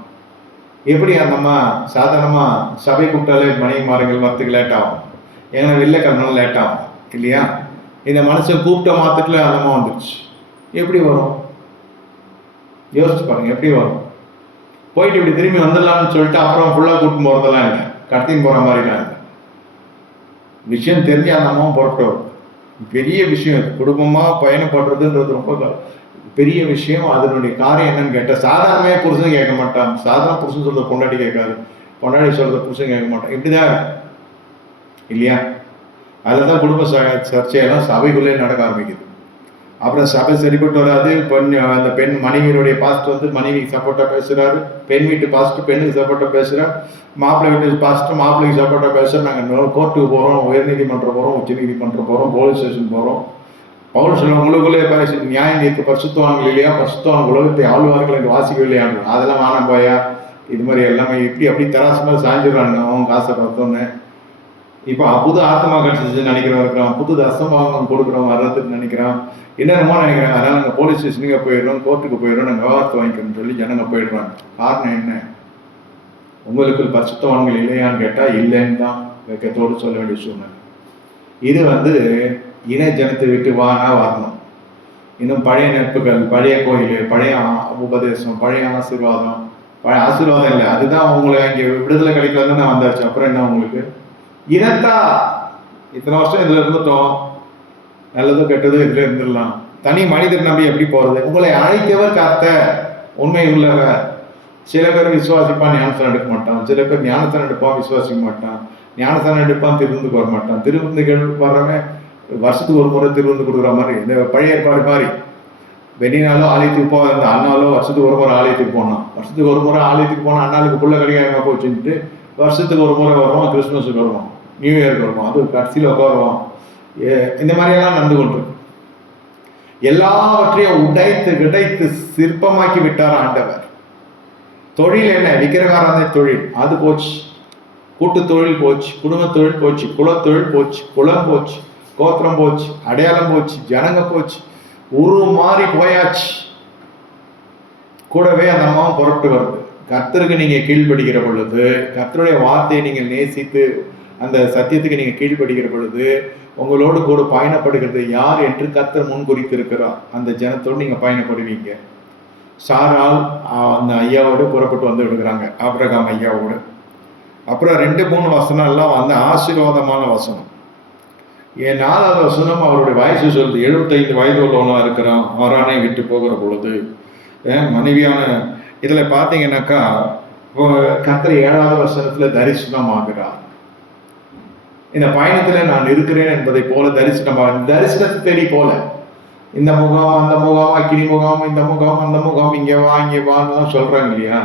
எப்படி அந்த அம்மா சாதாரணமா சபை கூப்பிட்டாலே மனைவிமார்கள் வரத்துக்கு லேட் ஆகும், ஏன்னா வெள்ளைக்கிழமை லேட் ஆகும் இல்லையா? இந்த மனுஷன் கூப்பிட்ட மாத்துக்குள்ள அந்த அம்மா வந்துருச்சு. எப்படி வரும்? யோசிச்சு பாருங்க, எப்படி வரும்? போயிட்டு இப்படி திரும்பி வந்துடலாம்னு சொல்லிட்டு அப்புறம் ஃபுல்லா கூப்பிட்டு போறதெல்லாம் இல்லை, கடத்தின்னு போற மாதிரிலாம் இல்லை. விஷயம் தெரிஞ்சு அந்த அம்மாவும் புறப்பட்டு வரும். பெரிய விஷயம், குடும்பமா பயணப்படுறதுன்றது ரொம்ப பெரிய விஷயம். அதனுடைய காரியம் என்னன்னு கேட்டால் சாதாரணமே புருஷன் கேட்க மாட்டான். சாதாரண புருஷன் சொல்றத பொண்டாட்டி கேட்காது, பொண்டாட்டி சொல்றத புருஷன் கேட்க மாட்டான். இப்படிதான் இல்லையா? அதில் தான் குடும்ப சர்ச்சையெல்லாம் சபைக்குள்ளே நடக்க ஆரம்பிக்குது. அப்புறம் சபை சரிப்பட்டு வராது. அந்த பெண் மனைவியினுடைய பாஸ்ட் வந்து மனைவிக்கு சப்போர்ட்டாக பேசுகிறாரு, பெண் வீட்டு பாஸ்ட் பெண்ணுக்கு சப்போர்ட்டாக பேசுகிறார், மாப்பிள்ளை வீட்டு பாஸ்ட்டு மாப்பிள்ளைக்கு சப்போர்ட்டாக பேசுகிறோம். நாங்கள் கோர்ட்டுக்கு போகிறோம், உயர்நீதிமன்றம் போகிறோம், உச்சநீதிமன்றம் போகிறோம், போலீஸ் ஸ்டேஷன் போகிறோம். பவுல் சொல்ல உங்களுக்குள்ளே பேசி நியாயம் தீர்க்க பரிசுத்தவான்கள் இல்லையா, பரிசுத்தவான் உலகத்தை ஆளுவார்கள் என்று வாசிக்கவில்லையாங்க. அதெல்லாம் வேணாம் போயா, இது மாதிரி எல்லாமே இப்படி அப்படி தராசு மாதிரி சாஞ்சிடுறாங்க அவங்க காசை பார்த்தோன்னே. இப்போ புது ஆத்மா கட்சிச்சு நினைக்கிறவன் இருக்கிறான், புது தசமாகம் கொடுக்குறவன் வர்றதுக்கு நினைக்கிறான், என்னென்னமோ நினைக்கிறாங்க. அதனால நாங்கள் போலீஸ் ஸ்டேஷனுக்கு போயிடுறோம், கோர்ட்டுக்கு போயிடுறோம், நாங்கள் விவகாரத்தை வாங்கிக்கணும்னு சொல்லி ஜனங்க போயிடுறாங்க. காரணம் என்ன? உங்களுக்கு பரிசுத்தவான்கள் இல்லையான்னு கேட்டால் இல்லைன்னு தான் வெக்கத்தோடு சொல்ல வேண்டிய சூழ்நிலை. இது வந்து இன ஜனத்தை விட்டு வானா வரணும். இன்னும் பழைய நட்புகள், பழைய கோயில், பழைய உபதேசம், பழைய ஆசீர்வாதம், பழைய ஆசீர்வாதம் இல்லை, அதுதான் உங்களை இங்கே விடுதலை கிடைக்கலன்னு நான் வந்தாச்சு. அப்புறம் என்ன உங்களுக்கு இனத்தா? இத்தனை வருஷம் இதுல இருந்துட்டோம், நல்லதும் கெட்டதும் இதுல இருந்துடலாம். தனி மனிதர் நம்பி எப்படி போறது? உங்களை அழைத்தவர் கர்த்தர், உண்மை உள்ளவர். சில பேர் விசுவாசிப்பான், ஞானஸ்தானம் எடுக்க மாட்டான். சில பேர் ஞானஸ்தானம் எடுப்பான், விசுவாசிக்க மாட்டான். ஞானஸ்தானம் எடுப்பான், திருவிந்துக்கு வர மாட்டான். திருவிந்துக்கு வர்றவன் வருஷத்துக்கு ஒரு முறை திருவிந்து கொடுக்குற மாதிரி, இந்த பழைய ஏற்பாடு மாதிரி. வெளிநாளோ ஆலயத்துக்கு போக இருந்த அண்ணாலோ வருஷத்துக்கு ஒரு முறை ஆலயத்துக்கு போனான். வருஷத்துக்கு ஒரு முறை ஆலயத்துக்கு போனால் அண்ணாளுக்கு புள்ள கிடைக்காம போச்சுட்டு வருஷத்துக்கு ஒரு முறை வருவோம், கிறிஸ்துமஸுக்கு வருவோம், நியூ இயருக்கு வருவோம், அது கடைசியில் உட்காருவோம். இந்த மாதிரியெல்லாம் நடந்து கொண்டிருக்கு. எல்லாவற்றையும் உடைத்து கிடைத்து சிற்பமாக்கி விட்டார் ஆண்டவர். தொழில் என்ன? விக்கிரகாராதனை தொழில், அது போச்சு. கூட்டு தொழில் போச்சு, குடும்ப தொழில் போச்சு, குலத்தொழில் போச்சு, குலம் போச்சு, கோத்திரம் போச்சு, அடையாளம் போச்சு, ஜனங்க போச்சு, உருவ மாறி போயாச்சு. கூடவே அந்த அம்மாவும் புறப்பட்டு வருது. கர்த்தருக்கு நீங்க கீழ்படுகிற பொழுது, கர்த்தருடைய வார்த்தையை நீங்கள் நேசித்து அந்த சத்தியத்துக்கு நீங்கள் கீழ்ப்படுகிற பொழுது உங்களோடு கூட பயணப்படுகிறது யார் என்று கர்த்தர் முன் குறித்திருக்கிறார். அந்த ஜனத்தோடு நீங்கள் பயணப்படுவீங்க. சாரால் அந்த ஐயாவோடு புறப்பட்டு வந்து விடுகிறாங்க, ஆபிரகாம் ஐயாவோடு. அப்புறம் 2-3 வசனம் எல்லாம் வந்து ஆசீர்வாதமான வசனம். என் 4வது வசனம் அவருடைய வயசு சொல்லுது. 75 வயது உள்ளவனா இருக்கிறான் ஆரானை விட்டு போகிற பொழுது. மனைவியான இதில் பார்த்தீங்கன்னாக்கா கர்த்தர் 7வது வசனத்தில் தரிசனமாகிறார். இந்த பயணத்தில் நான் இருக்கிறேன் என்பதை போல தரிசனத்தை தேடி போல இந்த முகாம் அந்த முகாம் அக்கினி முகாம் இந்த முகாம் அந்த முகாம் இங்கே வா இங்கே வான்னு சொல்கிறாங்க இல்லையா.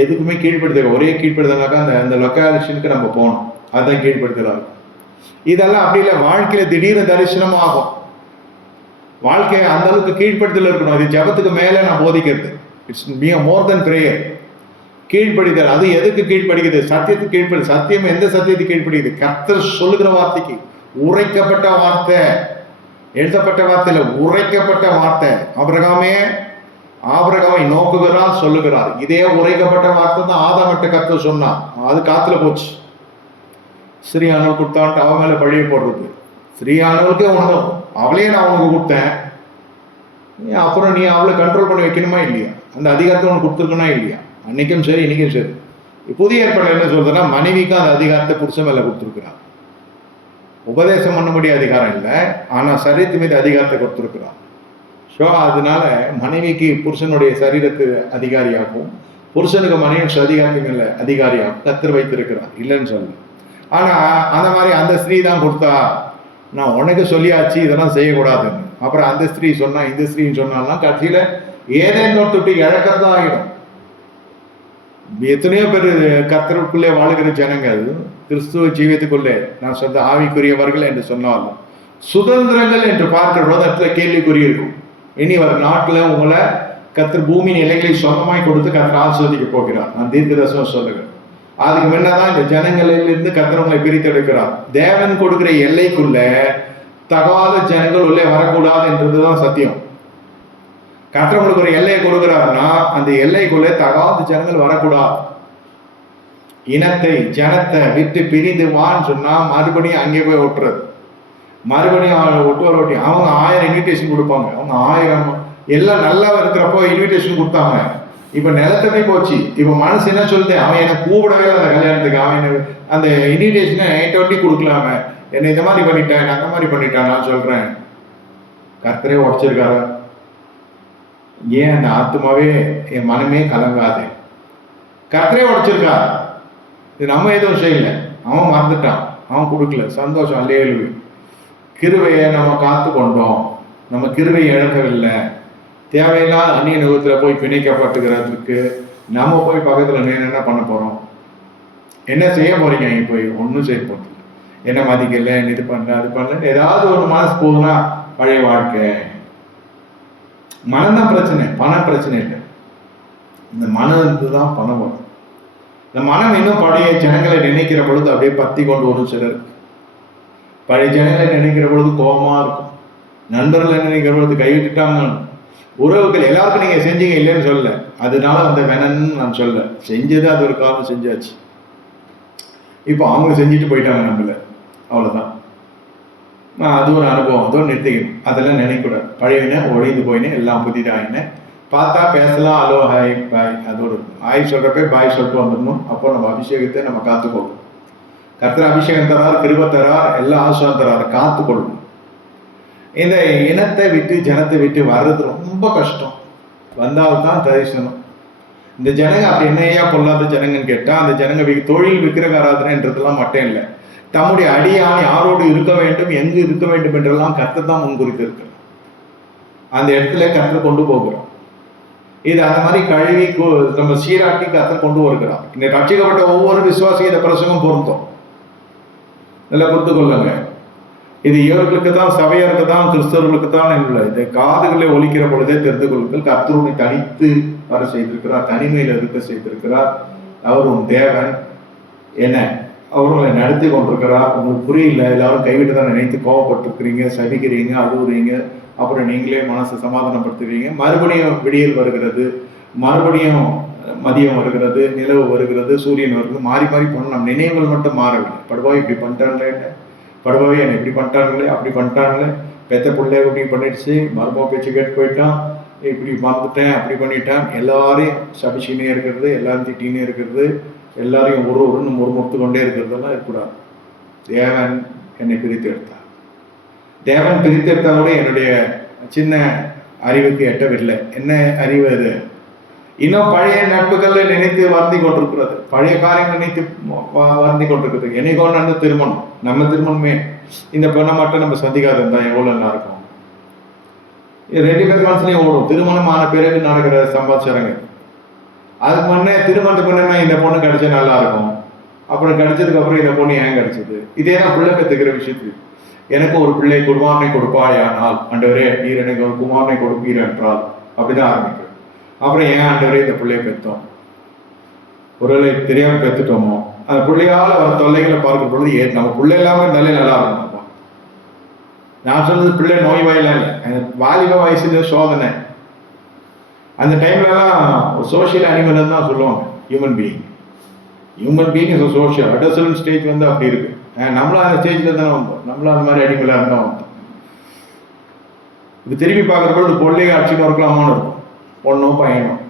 எதுக்குமே கீழ்ப்படுத்த ஒரே கீழ்ப்படுத்தினாக்கா அந்த லொக்காலிஷனுக்கு நம்ம போகணும். அதுதான் கீழ்ப்படுத்துகிறாரு. இதெல்லாம் அப்படி இல்லை. வாழ்க்கையில திடீர்னு தரிசனம் ஆகும். வாழ்க்கை அந்த அளவுக்கு கீழ்ப்படுத்தல் இருக்கணும். அது ஜபத்துக்கு மேலே நான் போதிக்கிறது. It's more then prayer. கீழ்ப்படிதல். அது எதுக்கு கீழ்ப்படுகிறது? சத்தியத்துக்கு கீழ்ப்படி. சத்தியம் எந்த சத்தியத்துக்கு கீழ்ப்படுகிறது? கர்த்தர் சொல்லுகிற வார்த்தைக்கு. உரைக்கப்பட்ட வார்த்தை, எழுதப்பட்ட வார்த்தையில உரைக்கப்பட்ட வார்த்தை. ஆபிரகாமை நோக்குகிறார், சொல்லுகிறார். இதே உரைக்கப்பட்ட வார்த்தை தான் ஆதாமட்ட கர்த்தர் சொன்னார். அது காத்துல போச்சு. ஸ்ரீயானவள் கொடுத்தான்ட்டு அவன் மேலே பழிய போடுறது. ஸ்ரீயானவளுக்கே உணவு, அவளையே நான் உனக்கு கொடுத்தேன், அப்புறம் நீ அவளை கண்ட்ரோல் பண்ணி வைக்கணுமா இல்லையா? அந்த அதிகாரத்தை உனக்கு கொடுத்துருக்கனா இல்லையா? அன்னைக்கும் சரி இன்னைக்கும் சரி. புதிய ஏற்பாடு என்ன சொல்றதுன்னா, மனைவிக்கும் அந்த அதிகாரத்தை புருஷன் மேலே கொடுத்துருக்கிறான். உபதேசம் பண்ணபடி அதிகாரம் இல்லை, ஆனால் சரீரத்து மீது அதிகாரத்தை கொடுத்துருக்கிறான். ஸோ அதனால மனைவிக்கு புருஷனுடைய சரீரத்து அதிகாரியாகவும் புருஷனுக்கு மனைவி அதிகாரத்தின் மேல அதிகாரியாகவும் கர்த்தர் வைத்திருக்கிறார், இல்லைன்னு சொல்லு. ஆனால் அந்த மாதிரி அந்த ஸ்திரீ தான் கொடுத்தா, நான் உனக்கு சொல்லியாச்சு இதெல்லாம் செய்யக்கூடாதுன்னு. அப்புறம் அந்த ஸ்திரீ சொன்னா இந்த ஸ்திரீன்னு சொன்னாலாம் கட்சியில் ஏதேன்னு தொட்டு இழக்கிறதா ஆகிடும். எத்தனையோ பேர் கர்த்தருக்குள்ளே வாழுகிற ஜனங்கள் கிறிஸ்துவ ஜீவியத்துக்குள்ளே நான் சொந்த ஆவிக்குரியவர்கள் என்று சொன்னாலும் சுதந்திரங்கள் என்று பார்க்கிற போது இடத்துல கேள்விக்குறி இருக்கும். இனி வர நாட்டில் உங்களை கர்த்தர் பூமியின் இலைகளை சொந்தமாய் கொடுத்து கர்த்தர் ஆஸ்வதிக்க போகிறார். நான் தீர்க்கதரிசனம் சொல்லுகிறேன். அதுக்கு முன்னதான் இந்த ஜனங்களிலிருந்து கர்த்தர் உங்களை பிரித்தெடுக்கிறார். தேவன் கொடுக்கிற எல்லைக்குள்ள தகாத ஜனங்கள் உள்ளே வரக்கூடாது என்றதுதான் சத்தியம். கர்த்தர் உங்களுக்கு ஒரு எல்லையை கொடுக்கிறாருன்னா அந்த எல்லைக்குள்ளே தகாத ஜனங்கள் வரக்கூடாது. இனத்தை ஜனத்தை விட்டு பிரிந்து வான்னு சொன்னா மறுபடியும் அங்கே போய் ஒட்டுறது, மறுபடியும் ஒட்டுவார் ஒட்டி அவங்க 1000 இன்விடேஷன் கொடுப்பாங்க. அவங்க 1000 எல்லாம் நல்லா இருக்கிறப்போ இன்விடேஷன் கொடுத்தாங்க. இப்ப நிலத்தமே போச்சு. இப்ப மனசு என்ன சொல்லுது, அவன் என்னை கூப்பிடவே இல்லை அந்த கல்யாணத்துக்கு, அவன் அந்த இன்விடேஷனை என்கிட்ட ஒட்டி கொடுக்கலாம, என்னை இந்த மாதிரி பண்ணிட்டேன் அந்த மாதிரி பண்ணிட்டான். நான் சொல்றேன், கர்த்தரே உடைச்சிருக்காரு. ஏன் அந்த ஆத்மாவே என் மனமே கலங்காது, கர்த்தரே உடைச்சிருக்கா. இது நம்ம எதுவும் செய்யல, அவன் மறந்துட்டான், அவன் கொடுக்கல. சந்தோஷம், அல்லேலூயா. கிருபையை நம்ம காத்து கொண்டோம், நம்ம கிருபையை இழக்கவில்லை. தேவையில்லாத அந்நிய நுகத்தில் போய் பிணைக்கப்பட்டுக்கிறதுக்கு நம்ம போய் பக்கத்தில் என்ன பண்ண போகிறோம்? என்ன செய்ய போறீங்க? இங்கே போய் ஒன்றும் செய்ய போகிறது, என்ன மதிக்கல, இது பண்ணல அது பண்ணல, ஏதாவது ஒரு மனசு போகுதுன்னா பழைய வாழ்க்கை. மனம்தான் பிரச்சனை, பண பிரச்சனை இல்லை. இந்த மனது தான் பணம் வரும். இந்த மனம் இன்னும் பழைய ஜனங்களை நினைக்கிற பொழுது அப்படியே பத்தி கொண்டு வரும். சிலர் பழைய ஜனங்களை நினைக்கிற பொழுது கோபமா இருக்கும். நண்பர்களை நினைக்கிற பொழுது கைவிட்டுட்டாங்க. உறவுகள் எல்லாருக்கும் நீங்க செஞ்சீங்க இல்லைன்னு சொல்லல, அதனால அந்த வேணன்னு நான் சொல்ல. செஞ்சது அது ஒரு காரணம், செஞ்சாச்சு. இப்போ அவங்க செஞ்சுட்டு போயிட்டாங்க நம்மள, அவ்வளவுதான். அது ஒரு அனுபவம், அதோடு நிறுத்திக்கணும். அதெல்லாம் நினைக்கூடாது. பழையன ஒழிந்து போயினேன், எல்லாம் புதிதாயினேன். பார்த்தா பேசலாம், ஹலோ ஹாய் பாய், அதோடு ஆய் சொல்றப்ப பாய் சொல்லிட்டு வந்துடணும். அப்போ நம்ம அபிஷேகத்தை நம்ம காத்துக்கொள்ளும். கர்த்தர் அபிஷேகம் தரார், கிருபை தரார், எல்லா ஆசிர்வாதம் தரார், காத்துக்கொள்ளும். இந்த இனத்தை விட்டு ஜனத்தை விட்டு வர்றது ரொம்ப கஷ்டம். வந்தால்தான் தரிசனம். இந்த ஜனங்க அப்படி என்னையா பொல்லாத ஜனங்கன்னு கேட்டா, அந்த ஜனங்க தொழில் விக்கிரக ஆராதனைன்றதெல்லாம் மட்டும் இல்லை, தம்முடைய அடியான் யாரோடு இருக்க வேண்டும், எங்கு இருக்க வேண்டும் என்றெல்லாம் கர்த்தர் தான் முன்குறித்து இருக்கு. அந்த இடத்துல கர்த்தர் கொண்டு போகிறோம். இது அந்த மாதிரி கழுவி நம்ம சீராட்டி கர்த்தர் கொண்டு வருகிறார். இந்த ரட்சிக்கப்பட்ட ஒவ்வொரு விசுவாசியும் இந்த பிரசங்கம் பொருத்தம். நல்லா புரிந்து கொள்ளுங்க. இது இவர்களுக்கு தான், சபையருக்கு தான், கிறிஸ்தவர்களுக்கு தான் இல்லை. இந்த காதுகளை ஒலிக்கிற பொழுதே தெரிந்து கொள்ளுங்கள். கர்த்தருனை தனித்து வர செய்திருக்கிறார், தனிமையில் இருக்க செய்திருக்கிறார். அவர் உன் தேவன் என்ன, அவர்களை நடத்தி கொண்டிருக்கிறார். உங்களுக்கு புரியல, எல்லாரும் கைவிட்டு தான் நினைத்து கோவப்பட்டிருக்கிறீங்க, சபிக்கிறீங்க, அழுகுறீங்க. அப்புறம் நீங்களே மனசை சமாதானப்படுத்துவீங்க. மறுபடியும் விடியல் வருகிறது, மறுபடியும் மதியம் வருகிறது, நிலவு வருகிறது, சூரியன் வருகிறது, மாறி மாறி போனோம். நம்ம நினைவுகள் மட்டும் மாறவில்லை. படுபாய் இப்படி பண்ணிட்டாங்களே, படுபாய் என்னை இப்படி பண்ணிட்டாங்களே, அப்படி பண்ணிட்டாங்களே, பெத்த பிள்ளை இப்படி பண்ணிடுச்சு, மருமக பேச்சு கேட்டு போயிட்டான், இப்படி மறந்துட்டேன், அப்படி பண்ணிட்டான், எல்லாரையும் சபிச்சுனே இருக்கிறது, எல்லாரும் திட்டினே இருக்கிறது, எல்லாரையும் ஒருன்னு முறுமுறுத்து கொண்டே இருக்கிறதெல்லாம் இருக்கக்கூடாது. தேவன் என்னை பிரித்து எடுத்தார். தேவன் பிரித்து எடுத்ததோட என்னுடைய சின்ன அறிவுக்கு எட்டவில்லை. என்ன அறிவு அது? இன்னும் பழைய நட்புகளை நினைத்து வருந்தி கொண்டிருக்கிறது, பழைய காரியங்கள் நினைத்து வருந்தி கொண்டிருக்கிறது. என்னைக்கோ நடந்த திருமணம், நம்ம திருமணமே இந்த பெண்ணை மட்டும் நம்ம சந்திக்காத இருந்தா எவ்வளவு நல்லா இருக்கும். 2 பேர் மனசுலையும் ஓடும். திருமணம் ஆன பிறகு நடக்கிற சம்பாதிச்சாரங்க. அதுக்கு முன்னே திருமணத்துக்கு முன்னே இந்த பொண்ணு கிடைச்சா நல்லா இருக்கும், அப்புறம் கிடைச்சதுக்கு அப்புறம் இந்த பொண்ணு ஏன் கிடைச்சது? இதே தான் பிள்ளை பெற்றுக்கிற விஷயத்துக்கு. எனக்கு ஒரு பிள்ளை குமாரனை கொடுப்பாயானால் ஆண்டவரே நீர் எனக்கு ஒரு குமாரனை கொடுப்பீர் என்றால் அப்படிதான் ஆரம்பிக்கும். அப்புறம் ஏன் ஆண்டவரே இந்த பிள்ளையை பெற்றோம்? ஒருவேளை தெரியாம பெற்றுட்டோமோ? அந்த பிள்ளையால வர தொல்லைகளை பார்க்கும் பொழுது நம்ம பிள்ளை இல்லாம இருந்தாலே நல்லா இருக்கும். நான் சொல்றது பிள்ளை நோய் வாயிலாம் இல்லை, வாலிப வயசுல சோதனை. அந்த டைம்லலாம் சோஷியல் அனிமல் தான் சொல்லுவாங்க. Human being is social. Adult stage வந்து அப்படி இருக்கு. நம்மளும் அந்த ஸ்டேஜில் தானே வந்தோம், நம்மளும் அந்த மாதிரி அனிமலாக இருந்தால் வந்தோம். இது திரும்பி பார்க்குற பொழுது பொல்லை ஆட்சின்னு இருக்கலாமான்னு இருக்கும், பொண்ணும் பையனும்.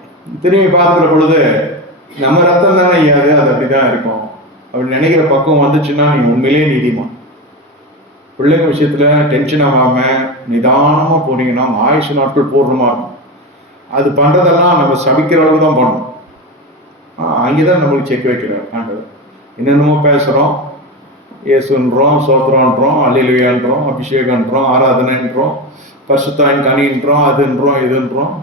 திரும்பி பார்க்குற பொழுது நம்ம ரத்தம் தானே ஐயாது, அது அப்படி தான் இருக்கும் அப்படின்னு நினைக்கிற பக்கம் வந்துச்சுன்னா நீ உண்மையிலேயே நீதிமா. பிள்ளைங்க விஷயத்தில் டென்ஷன் ஆகாமல் நிதானமாக போனீங்கன்னா ஆயுஷ் நாட்கள் பூர்ணமாக இருக்கும். அது பண்ணுறதெல்லாம் நம்ம சபிக்கிற அளவுக்கு தான் பண்ணணும். அங்கே தான் நம்மளுக்கு செக் வைக்கிறார் ஆண்டவர். என்னென்னமோ பேசுகிறோம், இயேசுன்றோம், சோத்திரன்றோம், அல்லேலூயான்றோம், அபிஷேகன்றோம், ஆராதனைன்றோம், பரிசுத்தாயின் கனின்றோம், அதுன்றோம், இதுன்றோம்.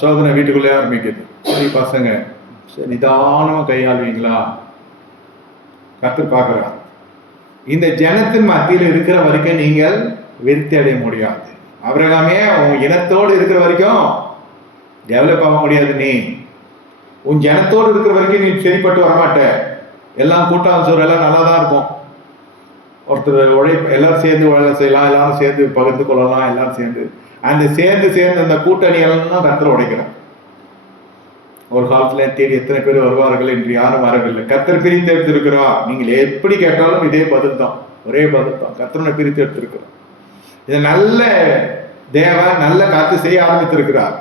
சோதனை வீட்டுக்குள்ளே ஆரம்பிக்குது. சரி பசங்க, சரி நிதானமாக கையாளுவீங்களா? கர்த்தர் பார்க்குறார். இந்த ஜனத்தின் மத்தியில் இருக்கிற வரைக்கும் நீங்கள் விருத்தி அடைய முடியாது. ஆபிரகாமே உன் இனத்தோடு இருக்கிற வரைக்கும் டெவலப் ஆக முடியாது. நீ உன் ஜனத்தோடு இருக்கிற வரைக்கும் நீ சரிப்பட்டு வரமாட்ட. எல்லாம் கூட்டம் சோறு எல்லாம் நல்லா தான் இருக்கும். ஒருத்தர் உழைப்பு எல்லாரும் சேர்ந்து வேலை செய்யலாம், எல்லாரும் சேர்ந்து பகிர்ந்து கொள்ளலாம், எல்லாரும் சேர்ந்து அந்த கூட்டணி எல்லாம் கர்த்தர் உடைக்கிறார். ஒரு காலத்துல தேடி எத்தனை பேர் வருவார்கள் என்று யாரும் வரவில்லை. கர்த்தர் பிரித்து எடுத்திருக்கிறார். நீங்கள் எப்படி கேட்டாலும் இதே பதில் தான், ஒரே பதில் தான். கர்த்தரை பிரித்து எடுத்திருக்கிறார். இதை நல்ல தேவன் நல்ல காத்து செய்ய ஆரம்பித்திருக்கிறார்.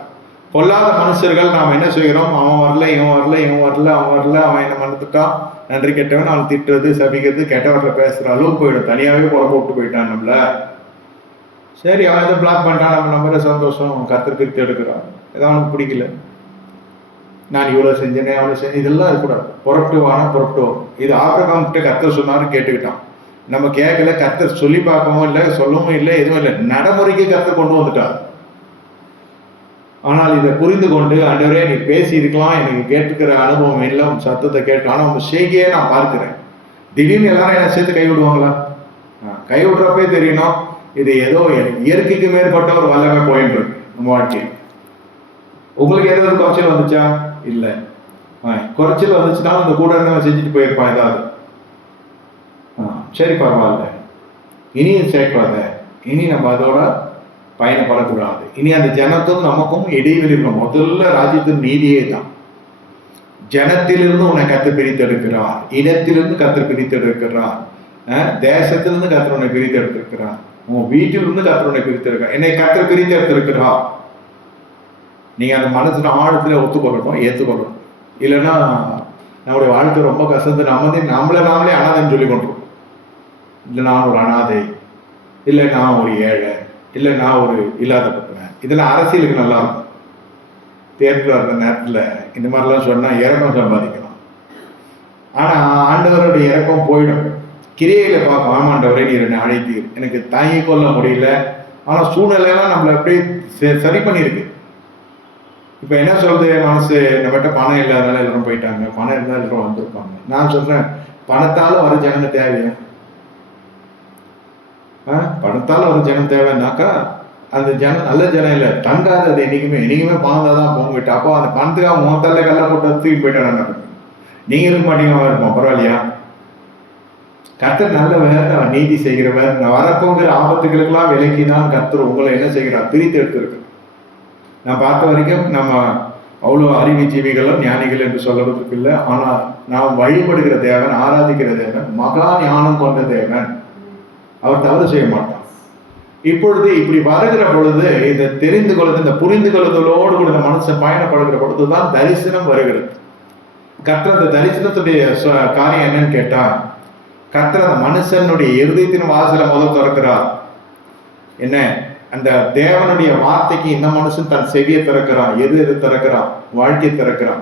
பொல்லாத மனுஷர்கள் நாம் என்ன செய்கிறோம்? அவன் வரல, இவன் வரல, அவன் என்ன மறந்துட்டான், நன்றி கெட்டவன், அவன் திட்டுறது, சபிக்கிறது, கெட்டவரில் பேசுகிற அளவுக்கு போயிடும். தனியாகவே புறப்ப விட்டு போயிட்டான் நம்மள. சரி அவன் எதை பிளாக் பண்ணிட்டான், நம்ம நம்புற சந்தோஷம். கர்த்தர் பிரித்து எடுக்கிறான். ஏதோ அவனுக்கு பிடிக்கல, நான் இவ்வளோ செஞ்சேனே அவ்வளோ செஞ்சேன், இதெல்லாம் இருக்கக்கூடாது. புறப்பட்டு வரும். இது ஆபிரகாம் கிட்ட கர்த்தர் சொன்னாரு, கேட்டுக்கிட்டான். நம்ம கேட்கல, கர்த்தர் சொல்லி பார்க்கவும் இல்லை, சொல்லவும் இல்லை, எதுவும் இல்லை. நடைமுறைக்கு கர்த்தர் கொண்டு வந்துட்டார். ஆனால் இதை புரிந்து கொண்டு ஆண்டவரே நீ பேசி இருக்கலாம், எனக்கு கேட்டுக்கிற அனுபவம் இல்லை, உன் சத்தத்தை கேட்டு, ஆனால் உன் செய்கையே நான் பார்க்கிறேன். திடீர்னு எல்லாரும் என்ன சேர்த்து கைவிடுவாங்களா? கைவிடுறப்பே தெரியணும் இது ஏதோ இயற்கைக்கு மேற்பட்ட ஒரு வல்லமை போயிட்டு இருக்கு நம்ம வாழ்க்கையில். உங்களுக்கு ஏதாவது குறைச்சல் வந்துச்சா? இல்லை. குறைச்சல் வந்துச்சுனாலும் இந்த கூட இருந்தவன் செஞ்சுட்டு போயிருப்பான் ஏதாவது. சரி பரவாயில்ல, இனியும் சேர்க்காத, இனி நம்ம அதோட பயணப்படக்கூடாது. இனி அந்த ஜனத்தும் நமக்கும் இடைவெளி இருக்கும். முதல்ல ராஜ்யத்தின் நீதியே தான். ஜனத்திலிருந்து உன்னை கர்த்தர் பிரித்தெடுக்கிறார், இடத்திலிருந்து கர்த்தர் பிரித்தெடுக்கிறார், தேசத்திலிருந்து கர்த்தர் உன்னை பிரித்தெடுத்திருக்கிறார், உன் வீட்டிலிருந்து கர்த்தர் உன்னை பிரித்தெடுக்கிறார், என்னை கர்த்தர் பிரித்தெடுத்திருக்கிறார். நீங்க அந்த மனசுல ஆழத்துல ஒத்துக்கொள்ளணும், ஏற்றுக்கொள்ளணும். இல்லைன்னா நம்முடைய வாழ்க்கை ரொம்ப கசந்து நம்மளே அனாதைன்னு சொல்லி கொண்டிருக்கோம். இல்லை நான் ஒரு அனாதை, இல்லை நான் ஒரு ஏழை, இல்லை நான் ஒரு இல்லாத பட்டவன். இதெல்லாம் அரசியலுக்கு நல்லா இருக்கும். தேர்தல் வர்ற நேரத்தில் இந்த மாதிரிலாம் சொன்னால் இறக்கம் சம்பாதிக்கலாம். ஆனால் ஆண்டவருடைய இறக்கம் போயிடும். கிரியையில பார்க்கும், ஆமாண்டவரே நீர் என்னை அழைத்தீர், எனக்கு தாங்கி கொள்ள முடியல. ஆனால் சூழ்நிலையெல்லாம் நம்மளை அப்படியே சரி பண்ணியிருக்கு. இப்போ என்ன சொல்றது மனசு, நம்மகிட்ட பணம் இல்லாதனால எல்லாரும் போயிட்டாங்க, பணம் இருந்தால் எல்லாரும் வந்திருப்பாங்க. நான் சொல்றேன், பணத்தால வர ஜனம் தேவையா? பணத்தால் ஒரு ஜனம் தேவைன்னாக்கா அந்த ஜனம் நல்ல ஜனம் இல்லை, தங்காது. அது என்னைக்குமே பணம் தான் போங்க விட்டு. அப்போ அந்த பணத்துக்காக முகத்தால கல்ல போட்டு தூக்கி போயிட்டாங்க. நீங்க இருக்க மாட்டீங்க, இருப்போம் பரவாயில்லையா? கர்த்தர் நல்லவர், நீதி செய்கிறவர். வரப்போங்கிற ஆபத்துகளுக்கெல்லாம் விலக்கி தான் கர்த்தர் உங்களை என்ன செய்கிறார்? பிரித்து எடுத்திருக்கு. நான் பார்த்த வரைக்கும் நம்ம அவ்வளோ அறிவு ஜீவிகளும் ஞானிகள் என்று சொல்வதற்கு இல்லை. ஆனால் நாம் வழிபடுகிற தேவன், ஆராதிக்கிற தேவன் மகா ஞானம் கொண்ட தேவன். அவர் தவறு செய்ய மாட்டார். இப்பொழுது இப்படி வருகிற பொழுது இதை தெரிந்து கொள்வது, இந்த புரிந்து கொள்ளுதலோடு கூட இந்த மனுஷன் பயணப்படுகிற பொழுதுதான் தரிசனம் வருகிறது. கர்த்தர் அந்த தரிசனத்துடைய காரியம் என்னன்னு கேட்டா, கர்த்தர் அந்த மனுஷனுடைய இருதயத்தின் வாசலை முதல் திறக்கிறார். என்ன, அந்த தேவனுடைய வார்த்தைக்கு இந்த மனுஷன் தன் செவியை திறக்கிறான், எது திறக்கிறான், வாழ்க்கையை திறக்கிறான்,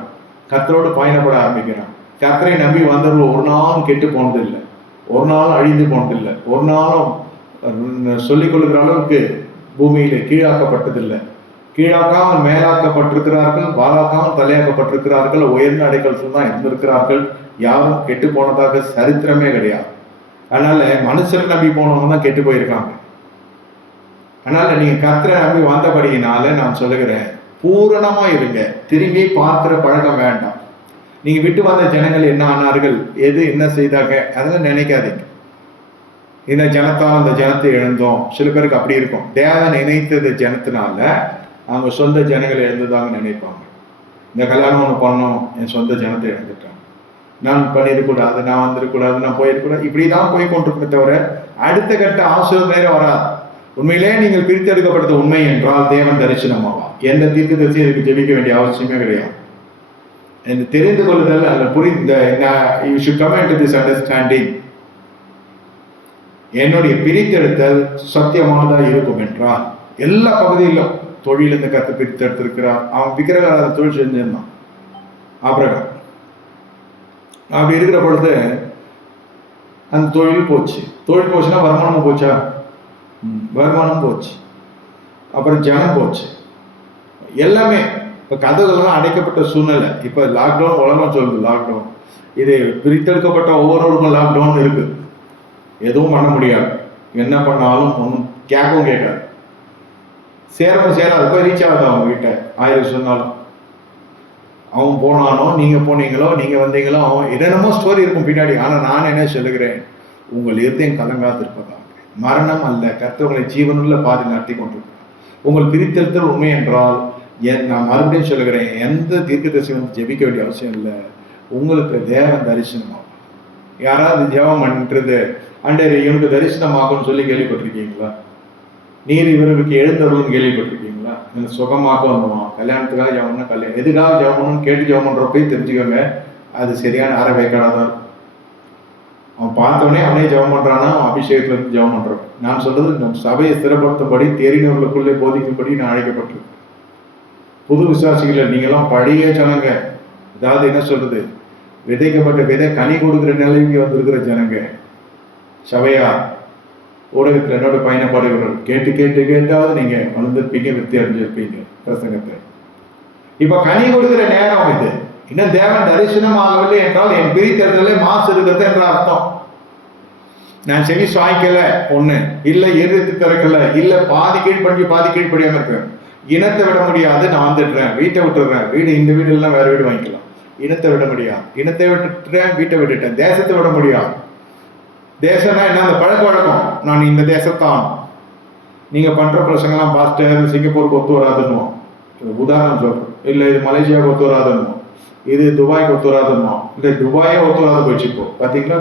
கர்த்தரோடு பயணப்பட ஆரம்பிக்கிறான். கர்த்தரை நம்பி வந்தவர்கள் ஒரு நாளும் கெட்டு போனதில்லை, ஒரு நாளும் அழிந்து போனதில்லை, ஒரு நாளும் சொல்லிக் கொள்கிற அளவுக்கு பூமியில கீழாக்கப்பட்டதில்லை. கீழாக்காமல் மேலாக்கப்பட்டிருக்கிறார்கள், வாழாக்காமல் தலையாக்கப்பட்டிருக்கிறார்கள், உயர்ந்த அடைக்கலத்தில் தான் இருந்திருக்கிறார்கள். யாரும் கெட்டு போனதாக சரித்திரமே கிடையாது. அதனால மனுஷரை நம்பி போனவங்க தான் கெட்டு போயிருக்காங்க. அதனால நீங்க கர்த்தரை நம்பி வந்தபடியினால நான் சொல்லுகிறேன், பூரணமா இருங்க. திரும்பி பார்க்கிற பழக்கம் வேண்டாம். நீங்க விட்டு வந்த ஜனங்கள் என்ன ஆனார்கள், எது என்ன செய்தாங்க, அதெல்லாம் நினைக்காதீங்க. இந்த ஜனத்தால் அந்த ஜனத்தை இழந்தோம். சில பேருக்கு அப்படி இருக்கும். தேவன் நினைத்தது ஜனத்தினால அவங்க சொந்த ஜனங்களை இழந்துதாங்க நினைப்பாங்க. இந்த கல்யாணம் ஒன்று பண்ணோம், என் சொந்த ஜனத்தை இழந்துட்டாங்க, நான் பண்ணிடக்கூடாது, நான் வந்துடக்கூடாது, நான் போயிருக்கூடாது, இப்படிதான் போய் கொண்டிருக்குமே தவிர அடுத்த கட்ட ஆசிரியர் நேரம் வராது. உண்மையிலே நீங்கள் பிரித்தெடுக்கப்பட்டது உண்மை என்றால் தேவன் தரிசனமாவா. எந்த தீர்க்க தரிசி இதுக்கு ஜெபிக்க வேண்டிய அவசியமே கிடையாது. என்று தெரிந்து கொள்ளுதல் அல்ல புரிந்த you should come into this understanding. என்னுடைய பிரித்தெடுத்தல் சத்தியமானதாக இருக்கும் என்றால் எல்லா பகுதியிலும் தொழில் இந்த கருத்தை பிரித்தெடுத்திருக்கிறார். அவன் விக்கிரக தொழில் செஞ்சிருந்தான் ஆபிரகாம். அப்படி இருக்கிற பொழுது அந்த தொழில் போச்சு. தொழில் போச்சுன்னா வருமானமும் போச்சா? வருமானம் போச்சு, அப்புறம் ஜனம் போச்சு, எல்லாமே. இப்போ கதவுகள்லாம் அடைக்கப்பட்ட சூழ்நிலை. இப்போ லாக்டவுன் உலகம் சொல்லுது, லாக்டவுன். இது பிரித்தெடுக்கப்பட்ட ஒவ்வொருவருக்கும் லாக்டவுன் இருக்கு. எதுவும் பண்ண முடியாது, என்ன பண்ணாலும் ஒன்றும் கேட்கவும் கேட்காது, சேரவும் சேராது, போய் ரீச் ஆகாது அவங்க கிட்ட. 1000 சொன்னாலும் அவன் போனானோ, நீங்க போனீங்களோ, நீங்க வந்தீங்களோ, அவன் என்னென்னமோ ஸ்டோரி இருக்கும் பின்னாடி. ஆனால் நான் என்ன சொல்லுகிறேன், உங்கள் இருதயம் கலங்காது இருப்பதாக. மரணம் அல்ல, கர்த்தர் உங்களை ஜீவனுள்ள பாதை நடத்தி கொண்டிருக்கிறார். உங்கள் பிரித்தெடுத்தல் உண்மை என்றால் நான் மறுபடியும் சொல்லுகிறேன், எந்த தீர்க்கதரிசி வந்து ஜெபிக்க வேண்டிய அவசியம் இல்லை. உங்களுக்கு தேவன் தரிசனமாகும். யாராவது ஜெபம் பண்ணுறது அண்டர் இவனுக்கு தரிசனமாகும்னு சொல்லி கேள்விப்பட்டிருக்கீங்களா? நீர் இவர்களுக்கு எழுந்தருள்னு கேள்விப்பட்டிருக்கீங்களா? எனக்கு சுகமாக வந்துடுவான், கல்யாணத்துக்காக ஜெபம்னா கல்யாணம், எதுக்காக ஜெபம்னு கேட்டு ஜெபம் பண்ணுறப்ப தெரிஞ்சுக்கோங்க, அது சரியான அரை வேக்காடாக தான் இருக்கும். அவன் பார்த்தவனே அவனே ஜெபம் பண்ணுறான்னா அவன் அபிஷேகத்துல இருந்து ஜெபம் பண்ணுறான். நான் சொல்றது நம் சபையை ஸ்திரப்படுத்தும்படி தெரிந்தவர்களுக்குள்ளே போதிக்கும்படி நான் அழைக்கப்பட்டிருக்கேன். புது விசுவாசிகள் நீங்களாம் பழைய ஜனங்க. அதாவது என்ன சொல்றது, விதைக்கப்பட்ட விதை கனி கொடுக்குற நிலைக்கு வந்திருக்கிற ஜனங்க. சபையா ஊடகத்தில் என்னோட பயணப்பாடுகள் கேட்டு கேட்டு கேட்டாவது நீங்க வளர்ந்துருப்பீங்க, விருத்தி அடைஞ்சிருப்பீங்க பிரசங்கத்தை. இப்ப கனி கொடுக்கிற நேரம் இது. இன்னும் தேவன் தரிசனம் ஆகவில்லை என்றால் என் பிரித்தெடுத்தலே மாசு இருக்கிறது என்ற அர்த்தம். நான் செவி சாய்க்கல ஒண்ணு, இல்ல எதிர்த்து திறக்கல, இல்ல பாதி கீழ்படி பாதி கீழ்படியாம இருக்கேன். இனத்தை விட முடியாது, நான் வந்துடுறேன், வீட்டை விட்டுடுறேன், வீடு இந்த வீடு எல்லாம் வேற வீடு வாங்கிக்கலாம். இனத்தை விட முடியாது, இனத்தை விட்டுட்டேன், வீட்டை விட்டுட்டேன். தேசத்தை விட முடியாது. தேசம்னா என்ன, அந்த பழக்க வழக்கம். நான் இந்த தேசத்தான். நீங்க பண்ற பிரசங்கெல்லாம் பாஸ்டர் சிங்கப்பூருக்கு ஒத்து வராதுன்னு உதாரணம் சொல்றேன், இல்ல இது மலேசியாவுக்கு ஒத்து வராதுன்னு, இது துபாய்க்கு ஒத்து வராதுன்னு, இல்ல துபாயே ஒத்து வராது போயிடுச்சு. இப்போ பாத்தீங்களா,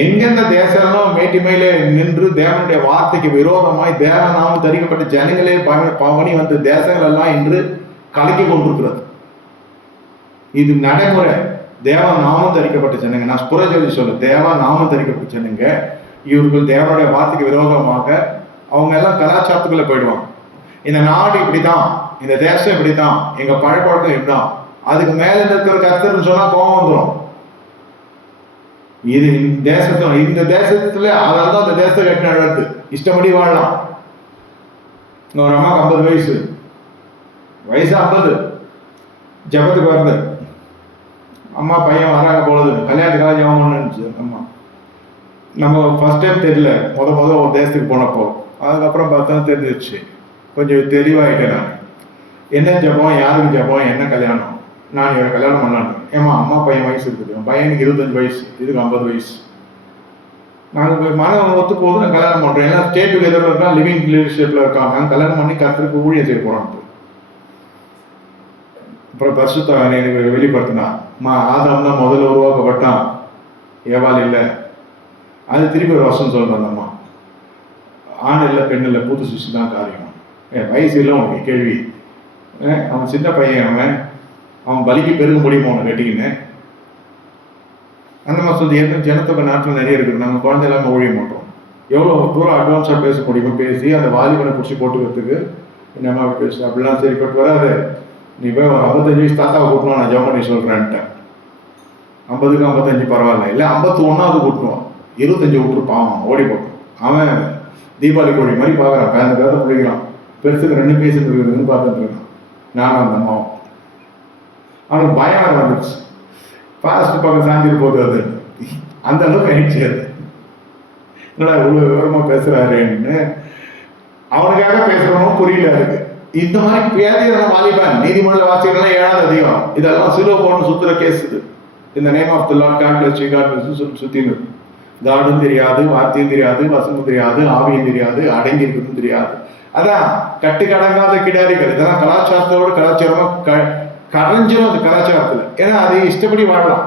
எங்கெந்த தேசம் மேட்டிமையிலே நின்று தேவனுடைய வார்த்தைக்கு விரோதமாய் தேவனாமல் தரிக்கப்பட்ட ஜனங்களே பவனி வந்த தேசங்கள் எல்லாம் இன்று கலக்கி கொண்டிருக்கிறது. இது நடைமுறை. தேவன் நாமம் தரிக்கப்பட்ட ஜனங்க, நான் புறஜோதி சொல்ல, தேவன் நாமம் தரிக்கப்பட்ட ஜனங்க இவர்கள் தேவனுடைய வார்த்தைக்கு விரோதமாக அவங்க எல்லாம் கலாச்சாரத்துக்குள்ள போயிடுவாங்க. இந்த நாடு இப்படிதான், இந்த தேசம் இப்படிதான், எங்க பழக்கவழக்கம் இப்படிதான், அதுக்கு மேல இருக்கிற கர்த்தர்னு சொன்னா கோபம் வந்துடும். இது இந்த தேசத்துல அதனால்தான் அந்த தேசத்தை கட்டின நடத்து இஷ்டப்படி வாழலாம். ஒரு அம்மாவுக்கு 50 வயசு 50 ஜபத்துக்கு வருது. அம்மா பையன் வராங்க பொழுது கல்யாணத்துக்காக ஜபம் பண்ணுச்சு அம்மா. நம்ம ஃபர்ஸ்ட் டைம் தெரியல, முத ஒரு தேசத்துக்கு போனப்போ. அதுக்கப்புறம் பார்த்தா தெரிஞ்சிருச்சு, கொஞ்சம் தெளிவாயிட்டேன் நான். என்ன ஜபம், யாருக்கு ஜபம், என்ன கல்யாணம், நான் இவரை கல்யாணம் பண்ணலான்னு. ஏமா அம்மா பையன் வயசு இருக்குது, பையனுக்கு 25 வயசு, இதுக்கு 50 வயசு. நாங்கள் மனம் ஒத்து போது நான் கல்யாணம் பண்ணுறோம். ஏன்னா ஸ்டேட் டுகெதரில் இருக்கா, லிவிங் ரிலேஷன்ஷிப்பில் இருக்கான். நாங்கள் கல்யாணம் பண்ணி கருத்துக்கு ஊழியம் செய்ய போகிறோம். அப்புறம் பரிசுத்த எனக்கு வெளிப்படுத்தினா ஆதாம் தான் முதல்ல உருவாக்கப்பட்டான், ஏவாள் இல்லை. அது திருப்பி ஒரு வருஷம் சொல்கிறேன் அம்மா, ஆண் இல்லை பெண் இல்லை புது சிசு தான் காரியம். வயசு இல்லை உனக்கு கேள்வி. அவன் சின்ன பையன், அவன் பலிக்கு பெருக முடியுமா அவனை கட்டிக்கின்னு? அந்த மாதிரி சொல்லி என்ன ஜனத்தொகை நாட்டில் நிறைய இருக்குது. நாங்கள் குழந்தை இல்லாமல் ஒழிய மாட்டோம். எவ்வளோ தூரம் அட்வான்ஸாக பேச முடியுமோ பேசி அந்த வாலிபனை பிடிச்சி போட்டுக்கிறதுக்கு என்னம்மா பேசு அப்படிலாம் சரிப்பட்டு வராது. நீ போய் ஒரு 55 வயசு தாத்தாவை கூட்டணும், நான் ஜெபம் பண்ணி சொல்கிறேன்ட்டேன். 50க்கு 55 பரவாயில்ல, இல்லை 51 கூட்டணும், 25 விட்டுருப்பான், ஓடி போட்டோம். அவன் தீபாவளி கோடி மாதிரி பார்க்குறான், பேந்த பேத பிடிக்கிறான், பெருசுக்கு 2 பேசிட்டு இருக்குதுன்னு பார்த்துட்டு இருக்கான். நானும் அந்த அம்மாவும். அவனுக்கு பயம் வந்துடுச்சு, ஃபாஸ்ட் பக்கம் சாஞ்சிட்டு போகுது. அது அந்த அளவுக்கு ஆயிடுச்சு. அது என்னடா இவ்வளோ விவரமாக பேசுகிறாருன்னு அவனுக்காக பேசுகிறவனும் புரியல. இருக்கு இந்த மாதிரி பேதையான வாலிபன் நீதிமன்ற வாசிகள்லாம் 7வது அதிகம் இதெல்லாம் சிலுவை போட்டு சுற்றுற கேஸ். இது இந்த name of the Lord God bless you God bless சுற்றினது. காடும் தெரியாது, வார்த்தையும் தெரியாது, வசமும் தெரியாது, ஆவியும் தெரியாது, அடங்கி இருக்கிறதும் தெரியாது. அதான் கட்டுக்கடங்காத கிடாரிகள். இதெல்லாம் கலாச்சாரத்தோட கலாச்சாரமாக கரைஞ்சிரும் அந்த கலாச்சாரத்தில். ஏன்னா அதை இஷ்டப்படி வாழலாம்.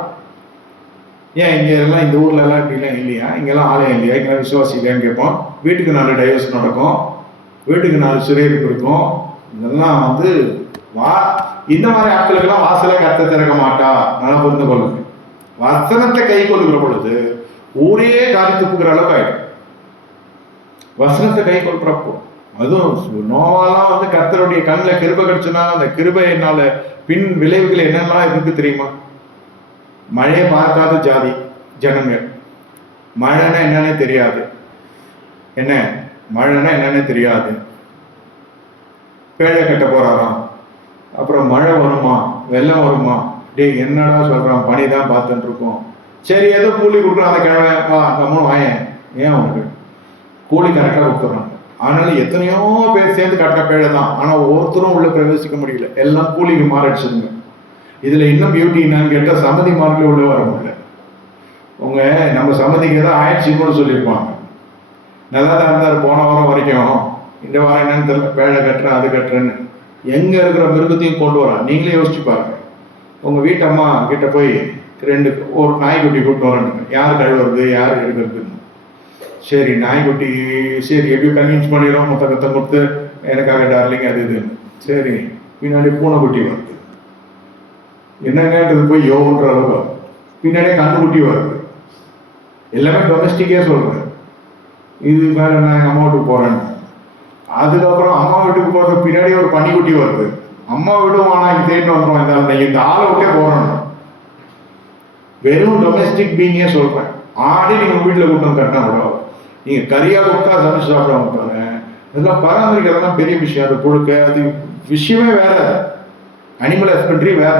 ஏன் இங்கே எல்லாம் இந்த ஊர்ல எல்லாம் இப்படிலாம் இல்லையா? இங்கெல்லாம் ஆலயம் இல்லையா? இங்கெல்லாம் விசுவாசி இல்லையான்னு கேட்போம். வீட்டுக்கு 4 டைவர்ஸ் நடக்கும், வீட்டுக்கு 4 சிறையிருப்பு இருக்கும். இதெல்லாம் இந்த மாதிரி ஆட்களுக்கெல்லாம் வாசலை கத்த திறக்க மாட்டா. நல்லா புரிந்து கொள்ளுங்க. வசனத்தை கை கொள்ளுகிற பொழுது ஊரே காரி துப்புக்கிற அளவுக்கு ஆயிடும். வசனத்தை கை கொள்றப்போ அதுவும் நோவாலாம் கர்த்தருடைய கண்ணில் கிருபை கிடைச்சுன்னா அந்த கிருபையினால பின் விளைவுகள் என்னெல்லாம் இருக்கு தெரியுமா? மழையை பார்க்காத ஜாதி ஜனங்க, மழைன்னா என்னன்னே தெரியாது. என்ன மழைன்னா என்னன்னே தெரியாது. பேழை கட்ட போறாராம், அப்புறம் மழை வருமா வெள்ளம் வருமா? என்னடா சொல்றான், பனி தான் பார்த்துட்டு இருக்கோம். சரி ஏதோ கூலி கொடுக்குறான் அந்த கிழமை, கம்முன்னு வாயன். ஏன் அவனுக்கு கூலி கரெக்டாக கொடுத்துட்றாங்க. ஆனாலும் எத்தனையோ பேர் சேர்ந்து கட்ட பேழை தான், ஆனால் ஒருத்தரும் உள்ள பிரவேசிக்க முடியல. எல்லாம் கூலிக்கு மாறடிச்சதுங்க. இதுல இன்னும் பியூட்டி என்னன்னு கேட்டால் சம்மதி மார்க்கில் உள்ள வர முடியல. நம்ம சம்மதிக்கு ஏதாவது ஆயிடுச்சுன்னு சொல்லியிருப்பாங்க. நல்லா தான் இருந்தார் போன வாரம் வரைக்கும், இந்த வாரம் என்னன்னு தெரியல, பேழை கட்டுறேன் அது கட்டுறேன்னு. எங்க இருக்கிற மிருகத்தையும் கொண்டு வரான். நீங்களே யோசிச்சு பாருங்க. உங்க வீட்டு அம்மா கிட்ட போய் ஒரு நாய்க்குட்டி கூப்பிட்டு வரணுங்க, யார் கழுவுறது யார் எடுக்கிறதுன்னு. சரி நாய்க்குட்டி, சரி எப்படி கன்வின்ஸ் பண்ணிடுறோம், மொத்த கொடுத்து எனக்காக டார்லிங் அது இதுன்னு. சரி பின்னாடி பூனைக்குட்டி வருது, என்னங்கன்றது போய் யோன்ற அளவுக்கு. பின்னாடியே கண்ணுக்குட்டி வருது. எல்லாமே டொமஸ்டிக்கே சொல்றேன். இது மேல நான் எங்கள் அம்மா வீட்டுக்கு போறேன்னு. அதுக்கப்புறம் அம்மா வீட்டுக்கு போறது பின்னாடி ஒரு பன்னிக்குட்டி வருது. அம்மா வீடும் ஆனால் தேடிட்டு வந்துடும், இந்த ஆளை விட்டே போறோம். வெறும் டொமஸ்டிக் பீங்கே சொல்றேன். ஆடி நீங்க வீட்டில் கூட்டம் கட்டினா கூட நீங்க கறியா கொடுத்தா சமைச்சு சாப்பிட மாட்டாங்க. இதெல்லாம் பராமரிக்கிறதுலாம் பெரிய விஷயம். அது புழுக்க அது விஷயமே வேற, அனிமல் ஹஸ்பண்ட்ரி வேற.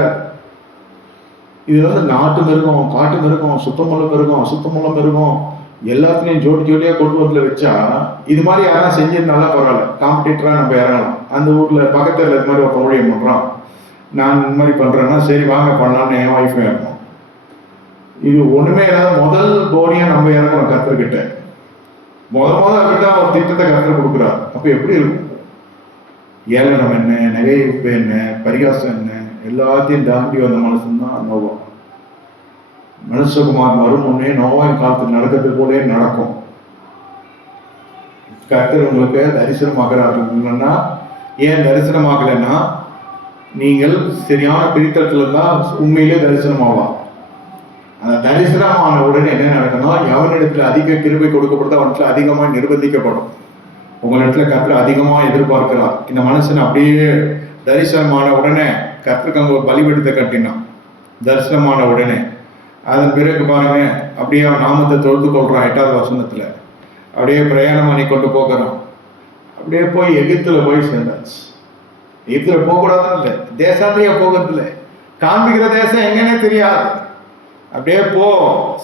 இது நாட்டு மிருகம், காட்டு மிருகம், சுத்தமுள்ள மிருகம், அசுத்தமுள்ள மிருகம் எல்லாத்துலேயும் ஜோடியாக கொண்டு வந்து வச்சா இது மாதிரி யாராவது செஞ்சிருந்தாலும் பரவாயில்ல, காம்படிட்டராக நம்ம இறங்கலாம். அந்த ஊரில் பக்கத்தில் இது மாதிரி ஒரு ஊழியம் பண்ணுறான், நான் இந்த மாதிரி பண்ணுறேன்னா சரி வாங்க பண்ணலான்னு என் ஒய்ஃபும் இறங்கணும். இது ஒன்றுமே இல்லாத முதல் போனியாக நம்ம இறங்கணும் கர்த்தர்கிட்ட. கிட்ட ஒரு திட்டத்தை கர்த்தர் கொடுக்குறார். அப்போ எப்படி இருக்கும்? ஏளனம் என்ன, நகைப்பு என்ன, பரிகாசம் என்ன, எல்லாத்தையும் தாண்டி வந்த மனுஷன் தான் நோவா. மனுஷகுமார் மறுமுன்னே நோவாவின் காலத்தில் நடக்கிறது போலே நடக்கும். கர்த்தர் உங்களுக்கு தரிசனமாகிறாருன்னா, ஏன் தரிசனமாகலைன்னா நீங்கள் சரியான பிரித்தத்துல தான் உண்மையிலே தரிசனமாவா. அந்த தரிசனமான உடனே என்ன நடக்கணும்? எவனிடத்துல அதிக கிருபை கொடுக்கப்படுதோ அவனிடத்துல அதிகமாக நிர்பந்திக்கப்படும். உங்களிடத்துல கர்த்தர் அதிகமாக எதிர்பார்க்கிறார். இந்த மனுஷன் அப்படியே தரிசனமான உடனே கர்த்தருக்கு அங்கே ஒரு பலிபீடத்தை கட்டினான். தரிசனமான உடனே அதன் பிறகு பாருங்க, அப்படியே அவன் நாமத்தை தொழுத்து கொள்றான். 8வது வசனத்துல அப்படியே பிரயாணம் பண்ணி கொண்டு போகிறான். அப்படியே போய் எகிப்துல போய் சேர்ந்தாச்சு. எகிப்துல போகக்கூடாதுன்னு இல்லை, தேசத்தையே போகிறது இல்லை, காண்பிக்கிற தேசம் எங்கன்னே தெரியாது. அப்படியே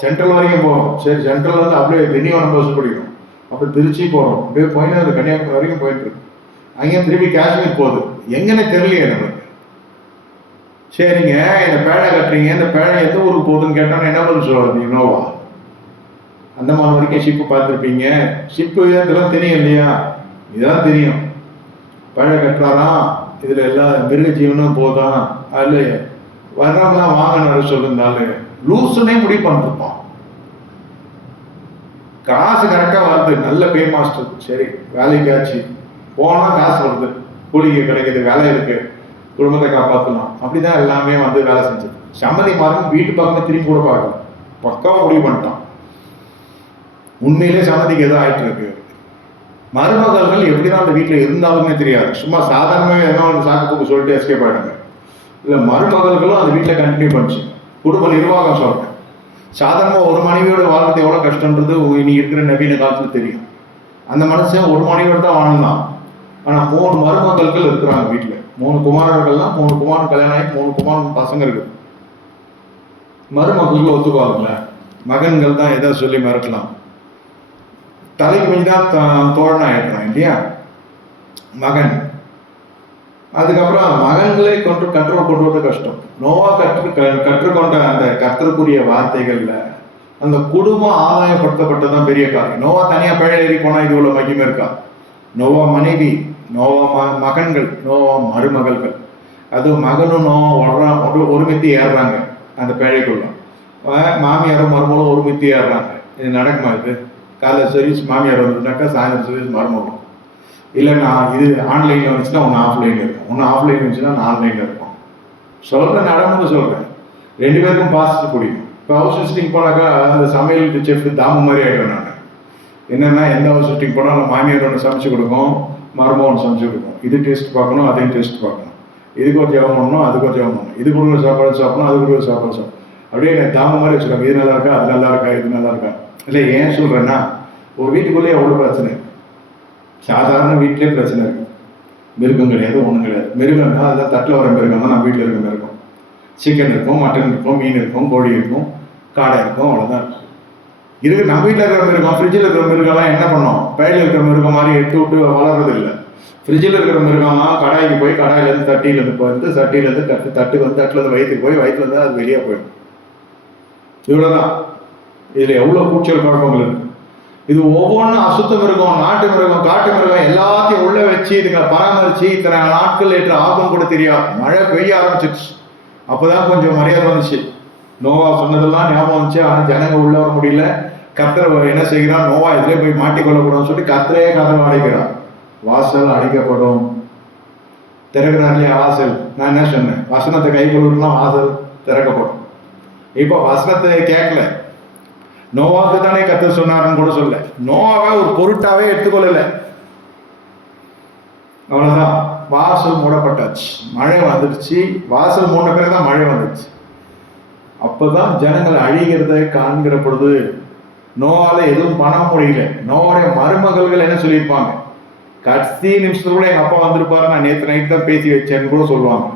சென்ட்ரல் வரைக்கும் போகிறோம். சரி சென்ட்ரல் அப்படியே திண்டிவனம் பஸ் பிடிக்கும், அப்புறம் திருச்சி போகிறோம், அப்படியே போயின்னு அது கன்னியாகுமரி வரைக்கும் போயிட்டு இருக்கு. அங்கேயும் திருப்பி காஷ்மீர் போகுது, எங்கன்னே தெரியலையே நம்மளுக்கு. சரிங்க இந்த பேழை கட்டுறீங்க, இந்த பேழை எந்த ஊருக்கு போகுதுன்னு கேட்டோன்னா என்ன பதில் சொல்றது? இனோவா அந்தமான் வரைக்கும் ஷிப்பு பார்த்துருப்பீங்க. ஷிப்பு இதெல்லாம் தெரியும் இல்லையா? இதெல்லாம் தெரியும். பேழை கட்டுறாராம், இதில் எல்லா மிருக ஜீவனும் போதான், அதில் வர்றவங்களாம் வாங்கினாரு சொல்லியிருந்தாலும் லூசுன்னே முடிவு பண்ணிருப்பான். காசு கரெக்டாக வருது, நல்ல பே மாஸ்டர், சரி வேலைக்காச்சு போனால் காசு வருது, கூலிக்கு கிடைக்குது, வேலை இருக்கு, குடும்பத்தை காப்பாற்றலாம், அப்படிதான் எல்லாமே வந்து வேலை செஞ்சது. சம்மதி பாருங்க, வீட்டு பக்கமே திரும்பி கூட பார்க்கல, பக்காவும் முடிவு பண்ணிட்டான். உண்மையிலே சம்மதிக்கு ஏதோ ஆயிட்டு இருக்கு. மருமகள்கள் எப்படிதான் அந்த வீட்டில் இருந்தாலுமே தெரியாது, சும்மா சாதாரணமாக எதனா ஒரு சாக்கு போக்கு சொல்லிட்டு எஸ்கேப் ஆயிடுங்க. இல்லை, மருமகள்களும் அந்த வீட்டில் கண்டினியூ பண்ணிச்சு. குடும்ப நிர்வாகம் சொல்றேன். சாதாரணமாக ஒரு மனைவியோட வாழ்க்கை எவ்வளோ கஷ்டன்றது இன்னைக்கு இருக்கிற நவீன காலத்தில் தெரியும். அந்த மனுஷன் ஒரு மனைவியோட தான் வாழ்ந்தான். ஆனால் 3 மருமகள்கள் இருக்கிறாங்க வீட்டில். 3 குமாரர்கள்லாம், 3 குமாரன் கல்யாணம் ஆகி 3 குமாரன் பசங்க இருக்கு. மருமகள்கள் ஒத்துக்குவாங்கல்ல, மகன்கள் தான் எதை சொல்லி மிரட்டலாம், தலைக்கு மிஞ்சி தான் தோழன் ஆயிடுறான் இல்லையா மகன். அதுக்கப்புறம் மகன்களை கண்ட்ரோல் கொண்டு கஷ்டம். நோவா கற்றுக்கொண்ட அந்த கர்த்தருக்குரிய வார்த்தைகள்ல அந்த குடும்பம் ஆதாயப்படுத்தப்பட்டதான் பெரிய காரியம். நோவா தனியா பேழை ஏறி போனா இது உள்ள மகிமை இருக்கா? நோவா மனைவி, நோவா மகன்கள், நோவா மருமகள்கள், அது மகனும் நோவா ஒருமித்தி ஏறுறாங்க அந்த பேழைக்குள்ள. மாமியாரும் மருமகளும் ஒருமித்தி ஏறுறாங்க. இது நடக்குமா? இது காலைல சர்வீஸ் மாமியார் வந்துட்டாக்கா சாயந்தரம் சர்வீஸ் மருமகளும். இல்லைண்ணா இது ஆன்லைனில் வந்துச்சுன்னா ஒன்று ஆஃப்லைனில் இருக்கும், ஒன்று ஆஃப்லைன் வந்துச்சுன்னா நான் ஆன்லைனில் இருக்கும். சொல்கிறேன், நடைமுறை சொல்கிறேன். 2 பேருக்கும் பாசிட்டிவ் பிடிக்கும். இப்போ ஹவுஸ் விசிட்டிங் போனாக்கா அந்த சமையல் செஃப் தாமு மாதிரி ஆகிடுவேன் நான். என்னென்னா எந்த ஹவுஸ் விசிட்டிங் போனால் மாமியார் ஒன்று சமைச்சு கொடுக்கும், மருமகன் ஒன்று சமைச்சு கொடுக்கும். இது டேஸ்ட் பார்க்கணும், அதையும் டேஸ்ட் பார்க்கணும், இதுக்கு ஒரு ஜெபம் பண்ணணும், அதுக்கு ஒரு ஜெபம் பண்ணணும், இதுக்கு ஒரு சாப்பாடு சாப்பிடணும், அதுக்கு ஒரு சாப்பாடு சாப்பிடணும். அப்படியே எனக்கு தாமு மாதிரி வச்சுருக்காங்க. இது நல்லா இருக்கா, அது நல்லா இருக்கா, இது நல்லா இருக்கா. இல்லை, ஏன் சொல்கிறேன்னா ஒரு வீட்டுக்குள்ளேயே எவ்வளோ பிரச்சனை. சாதாரண வீட்டிலே பிரச்சனை இருக்கு. மிருகம் கிடையாது, ஒன்றும் கிடையாது. மிருகம்னா அதுதான் தட்டில் வர மிருகம் தான் நம்ம வீட்டில் இருக்கிற மிருகம். சிக்கன் இருக்கும், மட்டன் இருக்கும், மீன் இருக்கும், கோழி இருக்கும், காடை இருக்கும், அவ்வளோதான் இருக்கு. நம்ம வீட்டில் இருக்கிற மிருகம், ஃப்ரிட்ஜில் இருக்கிற மிருகம்லாம் என்ன பண்ணோம்? பயிரில் இருக்கிற மிருகம் மாதிரி எடுத்து விட்டு வளர்றது இல்லை. ஃப்ரிட்ஜில் இருக்கிற மிருகம்லாம் கடாய்க்கு போய் கடாயிலேருந்து தட்டியிலேருந்து போயிருந்து சட்டியிலேருந்து தட்டுக்கு வந்து தட்டிலேருந்து வயிற்றுக்கு போய் வயிற்றுலேருந்து அது வெளியே போயிடும். இவ்வளோதான். இதில் எவ்வளோ கூச்சல் குழப்பங்கள் இருக்கு. இது ஒவ்வொன்றும் அசுத்த மிருகம், நாட்டு மிருகம், காட்டு மிருகம் எல்லாத்தையும் உள்ள வச்சு இதுங்களை பராமரிச்சு இத்தனை நாட்கள் ஏற்ற ஆபம் கூட தெரியாது. மழை பெய்ய ஆரம்பிச்சிருச்சு. அப்போதான் கொஞ்சம் மரியாதை வந்துச்சு. நோவா சொன்னதெல்லாம் ஞாபகம் வந்துச்சு. ஆனால் ஜனங்க உள்ள வர முடியல. கர்த்தர் என்ன செய்கிறார்? நோவா இதுலேயே போய் மாட்டிக்கொள்ளக்கூடாதுன்னு சொல்லி கர்த்தரே கதவை அடைக்கிறார். வாசல் அடைக்கப்படும். திறக்கிறார் இல்லையா வாசல்? நான் என்ன சொன்னேன்? வசனத்தை கை கொள்ளலாம், வாசல் திறக்கப்படும். இப்போ வசனத்தை கேட்கல, நோவாக்கு தானே கர்த்தர் சொன்னாருன்னு கூட சொல்ல. நோவாவை ஒரு பொருட்டாவே எடுத்துக்கொள்ளல. அவ்வளவுதான், வாசல் மூடப்பட்டாச்சு. மழை வந்துடுச்சு. வாசல் மூடின பிறகுதான் மழை வந்துடுச்சு. அப்பதான் ஜனங்கள் அழிகிறத காண்கிற பொழுது நோவால எதுவும் பண்ண முடியல. நோவாவுடைய மருமகள்கள் என்ன சொல்லியிருப்பாங்க? கடைசி நிமிஷத்துல கூட எங்க அப்பா வந்திருப்பாரு, நான் நேற்று நைட்டு தான் பேசி வச்சேன்னு கூட சொல்லுவாங்க.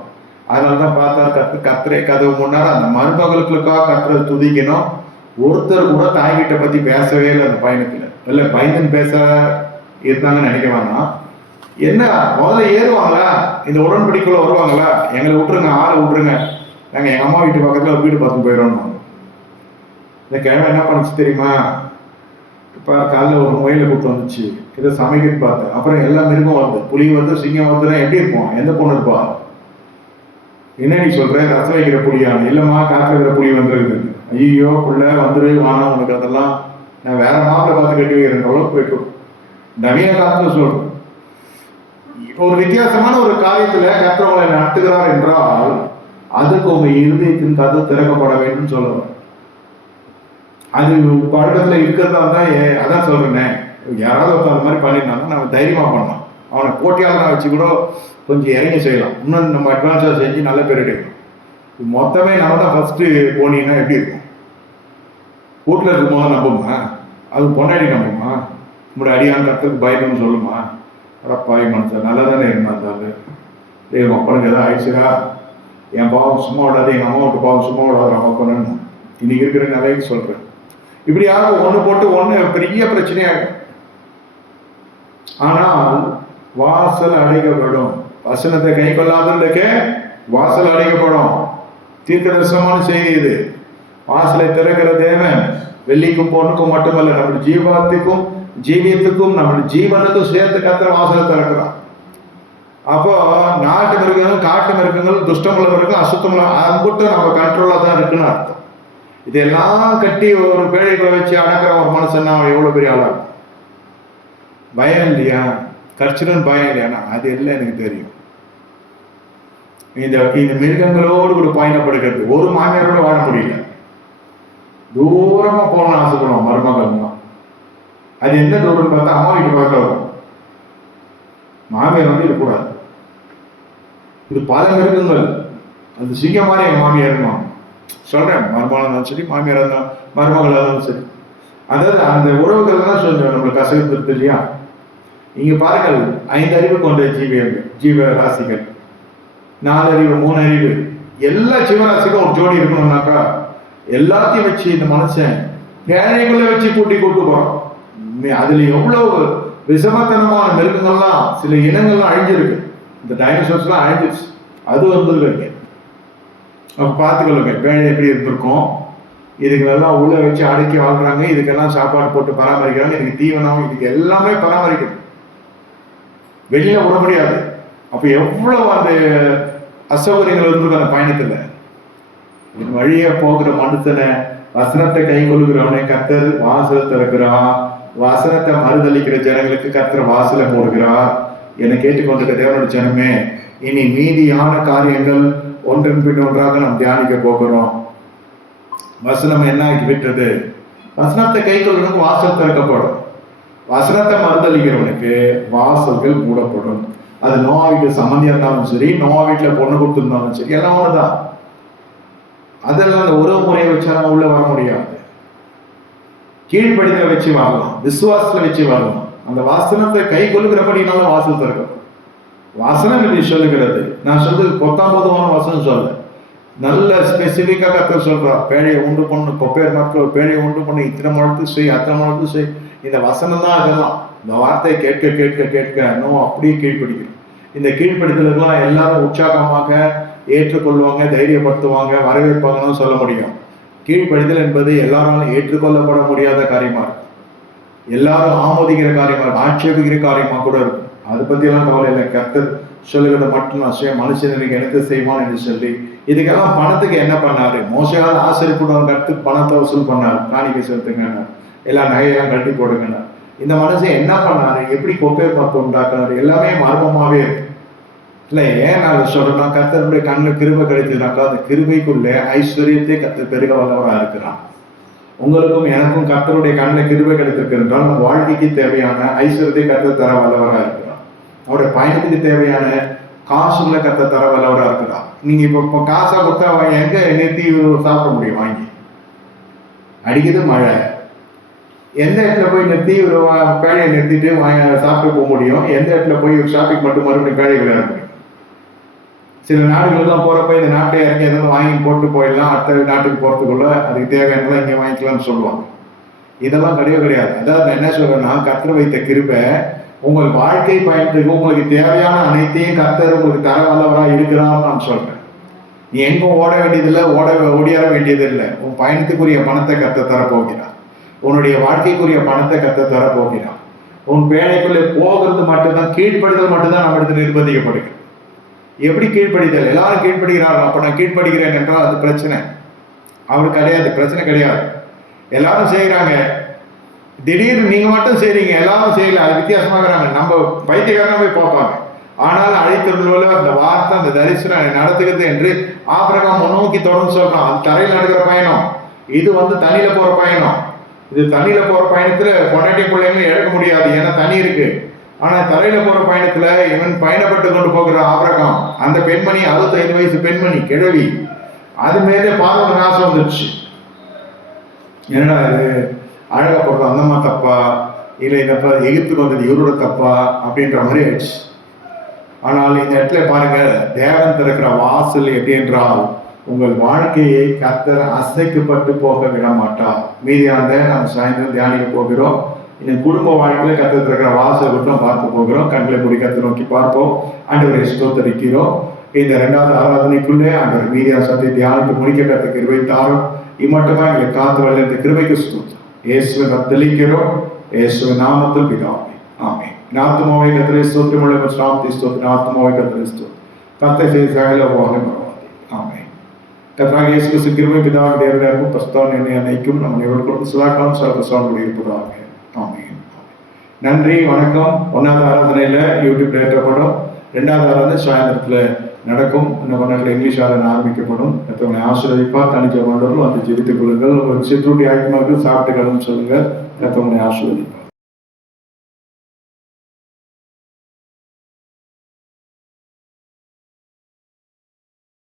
அதனாலதான் பார்த்தா கர்த்தரே கதவு முன்னார அந்த மருமகளுக்காக கர்த்தரை துதிக்கணும். ஒருத்தர் கூட தாய்கிட்ட பத்தி பேசவே இல்லை அந்த பயணத்துல. இல்லை பயந்துன்னு பேச இருந்தாங்கன்னு நினைக்க வேணாம். என்ன முதல்ல ஏறுவாங்களா? இந்த உடன்படிக்கைக்குள்ள வருவாங்களா? எங்களை விட்டுருங்க, ஆளை விட்டுருங்க, நாங்கள் எங்கள் அம்மா வீட்டு பக்கத்தில் ஒரு வீடு பார்த்து போயிடணும். இந்த கிழமை என்ன பண்ணுச்சு தெரியுமா? இப்போ காலையில் ஒரு முயலை கூப்பிட்டு வந்துச்சு. இதை சமைக்கிட்டு பார்த்தேன். அப்புறம் எல்லா மிருகம் வருது, புலி வருது, சிங்கம் வருதுன்னா எப்படி இருப்போம்? எந்த பொண்ணு இருப்பா? என்ன நீ சொல்ற? ரசம் வைக்கிற புலியான்னு? இல்லைம்மா, காற்று வைக்கிற புலி வந்துருக்குது. ஐயோ புள்ள வந்துரு வானா, உனக்கு அதெல்லாம் நான் வேற மாப்பிள்ள பார்த்து கட்டி வைக்கிறேன் அளவுக்கு போயிட்டு நவீன காலத்துல சொல்றேன். ஒரு வித்தியாசமான ஒரு காரியத்துல கர்த்தர் உங்களை நடத்துகிறார் என்றால் அதுக்கு உங்க இருதயத்தின் கதவு திறக்கப்பட வேண்டும் சொல்லுவேன். அது பழக்கத்துல இருக்கிறதா தான். அதான் சொல்றேனே, யாராவது ஒருத்தர் அந்த மாதிரி பண்ணியிருந்தாங்கன்னா நம்ம தைரியமா பண்ணலாம். அவனை போட்டியாளராக வச்சு கூட கொஞ்சம் இறங்கி செய்யலாம். இன்னும் நம்ம அட்வான்ஸாக செஞ்சு நல்ல பேர் எடுக்கணும். மொத்தமே நம்ம தான் ஃபர்ஸ்ட்டு போனீங்கன்னா எப்படி இருக்கும்? வீட்டில் இருக்கும் போது நம்புமா? அது பொண்டாடி நம்புமா? நம்மளோட அடியான் கற்றுக்கு பயப்படணும்னு சொல்லுமா? அடப்பாய் மனுஷன் நல்லா தானே இருந்தாரு. எங்கள் அப்பனுக்கு எதாவது ஆயிடுச்சுக்கா, என் பாவம் சும்மா விடாது, எங்கள் அம்மா விட்டு பாவம் சும்மா விடாது அவங்க பண்ணணும். இன்னைக்கு இருக்கிற நிலைக்கு சொல்கிறேன். இப்படியாக ஒன்று போட்டு ஒன்று பெரிய பிரச்சனையாகும். ஆனால் வாசல் அடைக்கப்படும். வசனத்தை கை கொள்ளாதவர்களுக்கு வாசல் அடைக்கப்படும். தீர்க்கதரிசனமான செய்தி இது. வாசலை திறக்கிற தேவன் வெள்ளிக்கும் பொண்ணுக்கும் மட்டுமல்ல, நம்முடைய ஜீவியத்துக்கும் நம்முடைய ஜீவனுக்கும் சேர்த்து கர்த்தர் வாசலை திறக்கிறார். அப்போ நாட்டு மிருகங்கள், காட்டு மிருகங்கள், துஷ்டமுள்ள மிருகம், அசுத்தமுள்ள அம்புட்டு நம்ம கண்ட்ரோலாக தான் இருக்குன்னு அர்த்தம். இதெல்லாம் கட்டி ஒரு பேழைகளை வச்சு அடக்கிற ஒரு மனுஷன்னா அவன் எவ்வளோ பெரிய ஆளாகும்? பயம் இல்லையா? கர்ச்சனன் பயம் இல்லையானா அது எல்லாம் எனக்கு தெரியும். இந்த மிருகங்களோடு கூட பயணப்படுகிறது. ஒரு மாமியாரோட வாழ முடியல, தூரமா போகணும்னு ஆசைப்படுவோம் மருமகள்லாம். அது எந்த தூரம் பார்த்தா அம்மா வீட்டு பக்கத்தில் வரும். மாமியார் வந்து இருக்கக்கூடாது. இது பல மிருகங்கள். அது சிங்கம் மாதிரி என் மாமியார் இருந்தான் சொல்றேன். மருமகளாக இருந்தாலும் சரி, மாமியார் இருந்தாலும் மருமகளாக இருந்தாலும் சரி, அதாவது அந்த உறவுகள் தான் சொல்றேன் நம்மளுக்கு கசகத்து இல்லையா? இங்க பாருங்கள், 5 அறிவு கொண்ட ஜீவ ராசிகள், 4 அறிவு, 3 அறிவு, எல்லா ஜீவராசிக்கும் ஒரு ஜோடி இருக்கணும்னாக்கா எல்லாத்தையும் வச்சு இந்த மனுஷன் பேழைக்குள்ள வச்சு கூட்டி போறான். அதுல எவ்வளவு விஷமத்தனமான மிருகங்கள்லாம், சில இனங்கள்லாம் அழிஞ்சிருக்கு. இந்த டைனோசர்ஸ்லாம் அழிஞ்சிருச்சு. அது வந்துருக்கு. அப்ப பார்த்துக்கொள்ளுங்க பேழை எப்படி இருந்திருக்கும். இதுக்கெல்லாம் உள்ள வச்சு அடக்கி வாழ்றாங்க, இதுக்கெல்லாம் சாப்பாடு போட்டு பராமரிக்கிறாங்க, இதுக்கு தீவனம், இதுக்கு எல்லாமே பராமரிக்கணும், வெளியில விட முடியாது. அப்ப எவ்வளவு அந்த அசௌகரியங்கள் இருந்திருக்கு அந்த பயணத்துல. வழிய போகிற மனுஷனை, வசனத்தை கை கொள்ளுகிறவனை கர்த்தர் வாசல் திறக்கிறான். வசனத்தை மறுதளிக்கிற ஜனங்களுக்கு கர்த்தர் வாசலை மூடுகிறார். என்னை கேட்டுக்கொண்டிருக்க தேவனுடைய ஜனமே, இனி மீதியான காரியங்கள் ஒன்றின் பின் ஒன்றாக நாம் தியானிக்க போகிறோம். வசனம் என்ன ஆகி விட்டது? வசனத்தை கை கொள்ளுறவனுக்கு வாசல் திறக்கப்படும், வசனத்தை மறுதளிக்கிறவனுக்கு வாசல்கள் மூடப்படும். அது நோவா வீட்டு சம்மந்தியா இருந்தாலும் சரி, நோவா வீட்டுல பொண்ணு கொடுத்துருந்தாலும் சரி, எல்லாம் ஒண்ணுதான். அதெல்லாம் அந்த உறவு முறையை வச்சா நம்ம உள்ள வர முடியாது. கீழ்ப்படிதலை வச்சு வரலாம், விசுவாசத்துல வச்சு வரலாம். அந்த வாசனத்தை கை கொள்ளுகிறபடினால வாசல் திறக்கும். வாசனம் இப்படி சொல்லுகிறது. நான் சொல்றது 19 வசனம் சொல்ல, நல்ல ஸ்பெசிபிக்கா கத்த சொல்றா. பேழையை உண்டு பண்ணு, கொப்பையர் மரத்தில் ஒரு பேழையை உண்டு பண்ணு, இத்தனை முழத்து செய், அத்தனை முழத்து செய். இந்த வசனம் தான் இதெல்லாம். இந்த வார்த்தையை கேட்க கேட்க கேட்க இன்னும் அப்படியே கீழ்ப்படிக்கணும். இந்த கீழ்ப்படுத்தலுக்கெல்லாம் எல்லாரும் உற்சாகமாக ஏற்றுக்கொள்வாங்க, தைரியப்படுத்துவாங்க, வரவேற்பாங்கன்னு சொல்ல முடியும். கீழ்ப்படிதல் என்பது எல்லாராலும் ஏற்றுக்கொள்ளப்பட முடியாத காரியமா இருக்கும், எல்லாரும் ஆமோதிக்கிற காரியமா இருக்கும், ஆட்சேபிக்கிற காரியமா கூட இருக்கும். அதை பத்தி எல்லாம் கவலை இல்லை. கர்த்தர் சொல்லுகிறத மட்டும் நான் மனுஷனுக்கு எனக்கு செய்வான் என்று சொல்லி, இதுக்கெல்லாம் பணத்துக்கு என்ன பண்ணாரு? மோசையால் ஆசிரியப்படும் கருத்து பணத்தை வசூல் பண்ணாரு, காணிக்கை செலுத்துங்க, எல்லாம் நகையெல்லாம் கட்டி போடுங்க. இந்த மனுஷன் என்ன பண்ணாரு? எப்படி கொப்பையர் மரத்தை உண்டாக்குனாரு? எல்லாமே மர்மமாவே இருக்கு. இல்லை, ஏன் நான் சொல்றேன்னா, கர்த்தருடைய கண்ணில் கிருபை கிடைச்சதுனாக்கா அந்த கிருபைக்குள்ளே ஐஸ்வர்யத்தை கர்த்தர் பெருக வல்லவராக இருக்கிறான். உங்களுக்கும் எனக்கும் கர்த்தருடைய கண்ணில் கிருபை கிடைத்திருக்கிறால் நம்ம வாழ்க்கைக்கு தேவையான ஐஸ்வர்யத்தை கர்த்தர் தர வல்லவராக இருக்கிறான். அவருடைய பயணத்துக்கு தேவையான காசுகளை கர்த்தர் தர வல்லவராக இருக்கிறான். நீங்க இப்போ காசா கொடுத்தா எங்க நிறுத்தி சாப்பிட முடியும்? வாங்கி அடிக்குது மழை, எந்த இடத்துல போய் நிறுத்தி ஒரு பேழையை நிறுத்திட்டு சாப்பிட்டு போக முடியும்? எந்த இடத்துல போய் ஒரு ஷாப்பிங் மட்டும் மறுபடியும் பேழை விளையாட முடியும்? சில நாடுகள்லாம் போகிறப்ப இந்த நாட்டை இறங்கி எதாவது வாங்கி போட்டு போயிடலாம், அடுத்த நாட்டுக்கு போகிறதுக்குள்ள அதுக்கு தேவையானதான் இங்கே வாங்கிக்கலாம்னு சொல்லுவாங்க. இதெல்லாம் கிடையாது. அதாவது நான் என்ன சொல்றேன்னா, கர்த்தர் வைத்த கிருபை உங்கள் வாழ்க்கை பயணத்துக்கு உங்களுக்கு தேவையான அனைத்தையும் கர்த்தர் உங்களுக்கு தர வல்லவராக இருக்கிறான்னு நான் சொல்றேன். நீ எங்கும் ஓட வேண்டியதில்லை, ஓடியார வேண்டியதில்லை. உன் பயணத்துக்குரிய பணத்தை கர்த்தர் தரப்போகிறான். உன்னுடைய வாழ்க்கைக்குரிய பணத்தை கர்த்தர் தரப்போகிறான். உன் பேழைக்குள்ளே போகிறது மட்டும்தான், கீழ்ப்படுதல் மட்டும்தான் நம்ம இடத்துல நிர்பந்திக்கப்படுகிறது. எப்படி கீழ்ப்படிதல்? எல்லாரும் கீழ்ப்படுகிறார்கள், அப்ப நான் கீழ்ப்படுகிறேன் என்றால் அது பிரச்சனை. அவருக்கு கிடையாது, பிரச்சனை கிடையாது. எல்லாரும் செய்யறாங்க, திடீர்னு நீங்க மட்டும் செய்றீங்க, எல்லாரும் செய்யல, அது வித்தியாசமாகறாங்க. நம்ம பைத்தியக்காரனா போய் பார்ப்பாங்க. ஆனால் அழைத்துள்ள அந்த வார்த்தை, அந்த தரிசனம் நடத்துகிறது என்று ஆபிரகாம் முன்னோக்கி தொடர்ந்து சொல்றான். அது தரையில் நடக்கிற பயணம், இது தண்ணியில போற பயணம். இது தண்ணியில போற பயணத்துல பொண்டாட்டி பிள்ளைங்களும் இழக்க முடியாது, ஏன்னா தண்ணி இருக்கு. ஆனா தரையில போற பயணத்துல இவன் பயணப்பட்டு கொண்டு போகிற ஆபிரகாம், அந்த பெண்மணி 65 வயசு பெண்மணி, கிழவி, அது மேலே பார்வை நாசம் வந்துடுச்சு. என்னடா இது அழகா போடுறது, அந்தம்மா தப்பா இல்லை இந்த எகிப்துக்கு வந்தது இவரோட தப்பா அப்படின்ற மாதிரி ஆயிடுச்சு. ஆனால் இந்த இடத்துல பாருங்க, தேவன் திறக்கிற வாசல் எப்படி என்றால் உங்கள் வாழ்க்கையை கர்த்தர் அசைக்கப்பட்டு போக விட மாட்டார். மீதியானத நம்ம சாயந்தரம் தியானிக்க போகிறோம். இந்த குடும்ப வாழ்க்கையில கர்த்தர் திறக்கிற வாசல் மட்டும் பார்க்க போகிறோம். கண்களை மூடி கர்த்தரை நோக்கி பார்ப்போம். ஆண்டவரை ஸ்தோத்திரிக்கிறோம். இந்த 2வது ஆராதனைக்குள்ளே ஆண்டவர் மீதியா சத்தை தியானித்து முடிக்க கர்த்தர் கிருபை தாரும். இம்மட்டுமா எங்களை காத்து வல்ல இந்த கிருபைக்கு ஸ்தோத்திரம். இயேசுவை தெளிக்கிறோம். இயேசுவின் நாமத்தில் பிதாவே. ஆமென். ஆத்மாவை கர்த்தரை ஸ்தோத்திரமுள்ள ஸ்நாப்தி ஸ்தோத்திரம். ஆத்மாவை கர்த்தரை ஸ்தோத்திரம். கர்த்தர் செய்த சகல உபகாரங்களை மறவாதே. ஆமென். கர்த்தராகிய இயேசு கிறிஸ்து கிருபை பிதாவின் தேவனுடைய அன்பும் பரிசுத்த என்னை அனைக்கும் நம்ம அனைவருக்கும் சதாகாலம் சர்வசாமி இருப்பதாக. ஆமென். நன்றி, வணக்கம். 1வது ஆராதனையில் யூடியூப்ல ஏற்றப்படும். 2வது ஆராதனை சாயந்தரத்தில் நடக்கும். இன்னும் கொஞ்ச நேரத்தில் இங்கிலீஷ் ஆராதனை ஆரம்பிக்கப்படும். மற்றவங்களை ஆசீர்வதிப்பார். தனிச்ச கொண்டவர்கள் வந்து ஜெபித்துக் கொள்ளுங்கள். ஒரு சிற்றுண்டி ஆத்மாவுக்கு சாப்பிட்டு கலந்து சொல்லுங்கள். மற்றவங்களை ஆசீர்வதிப்பார்.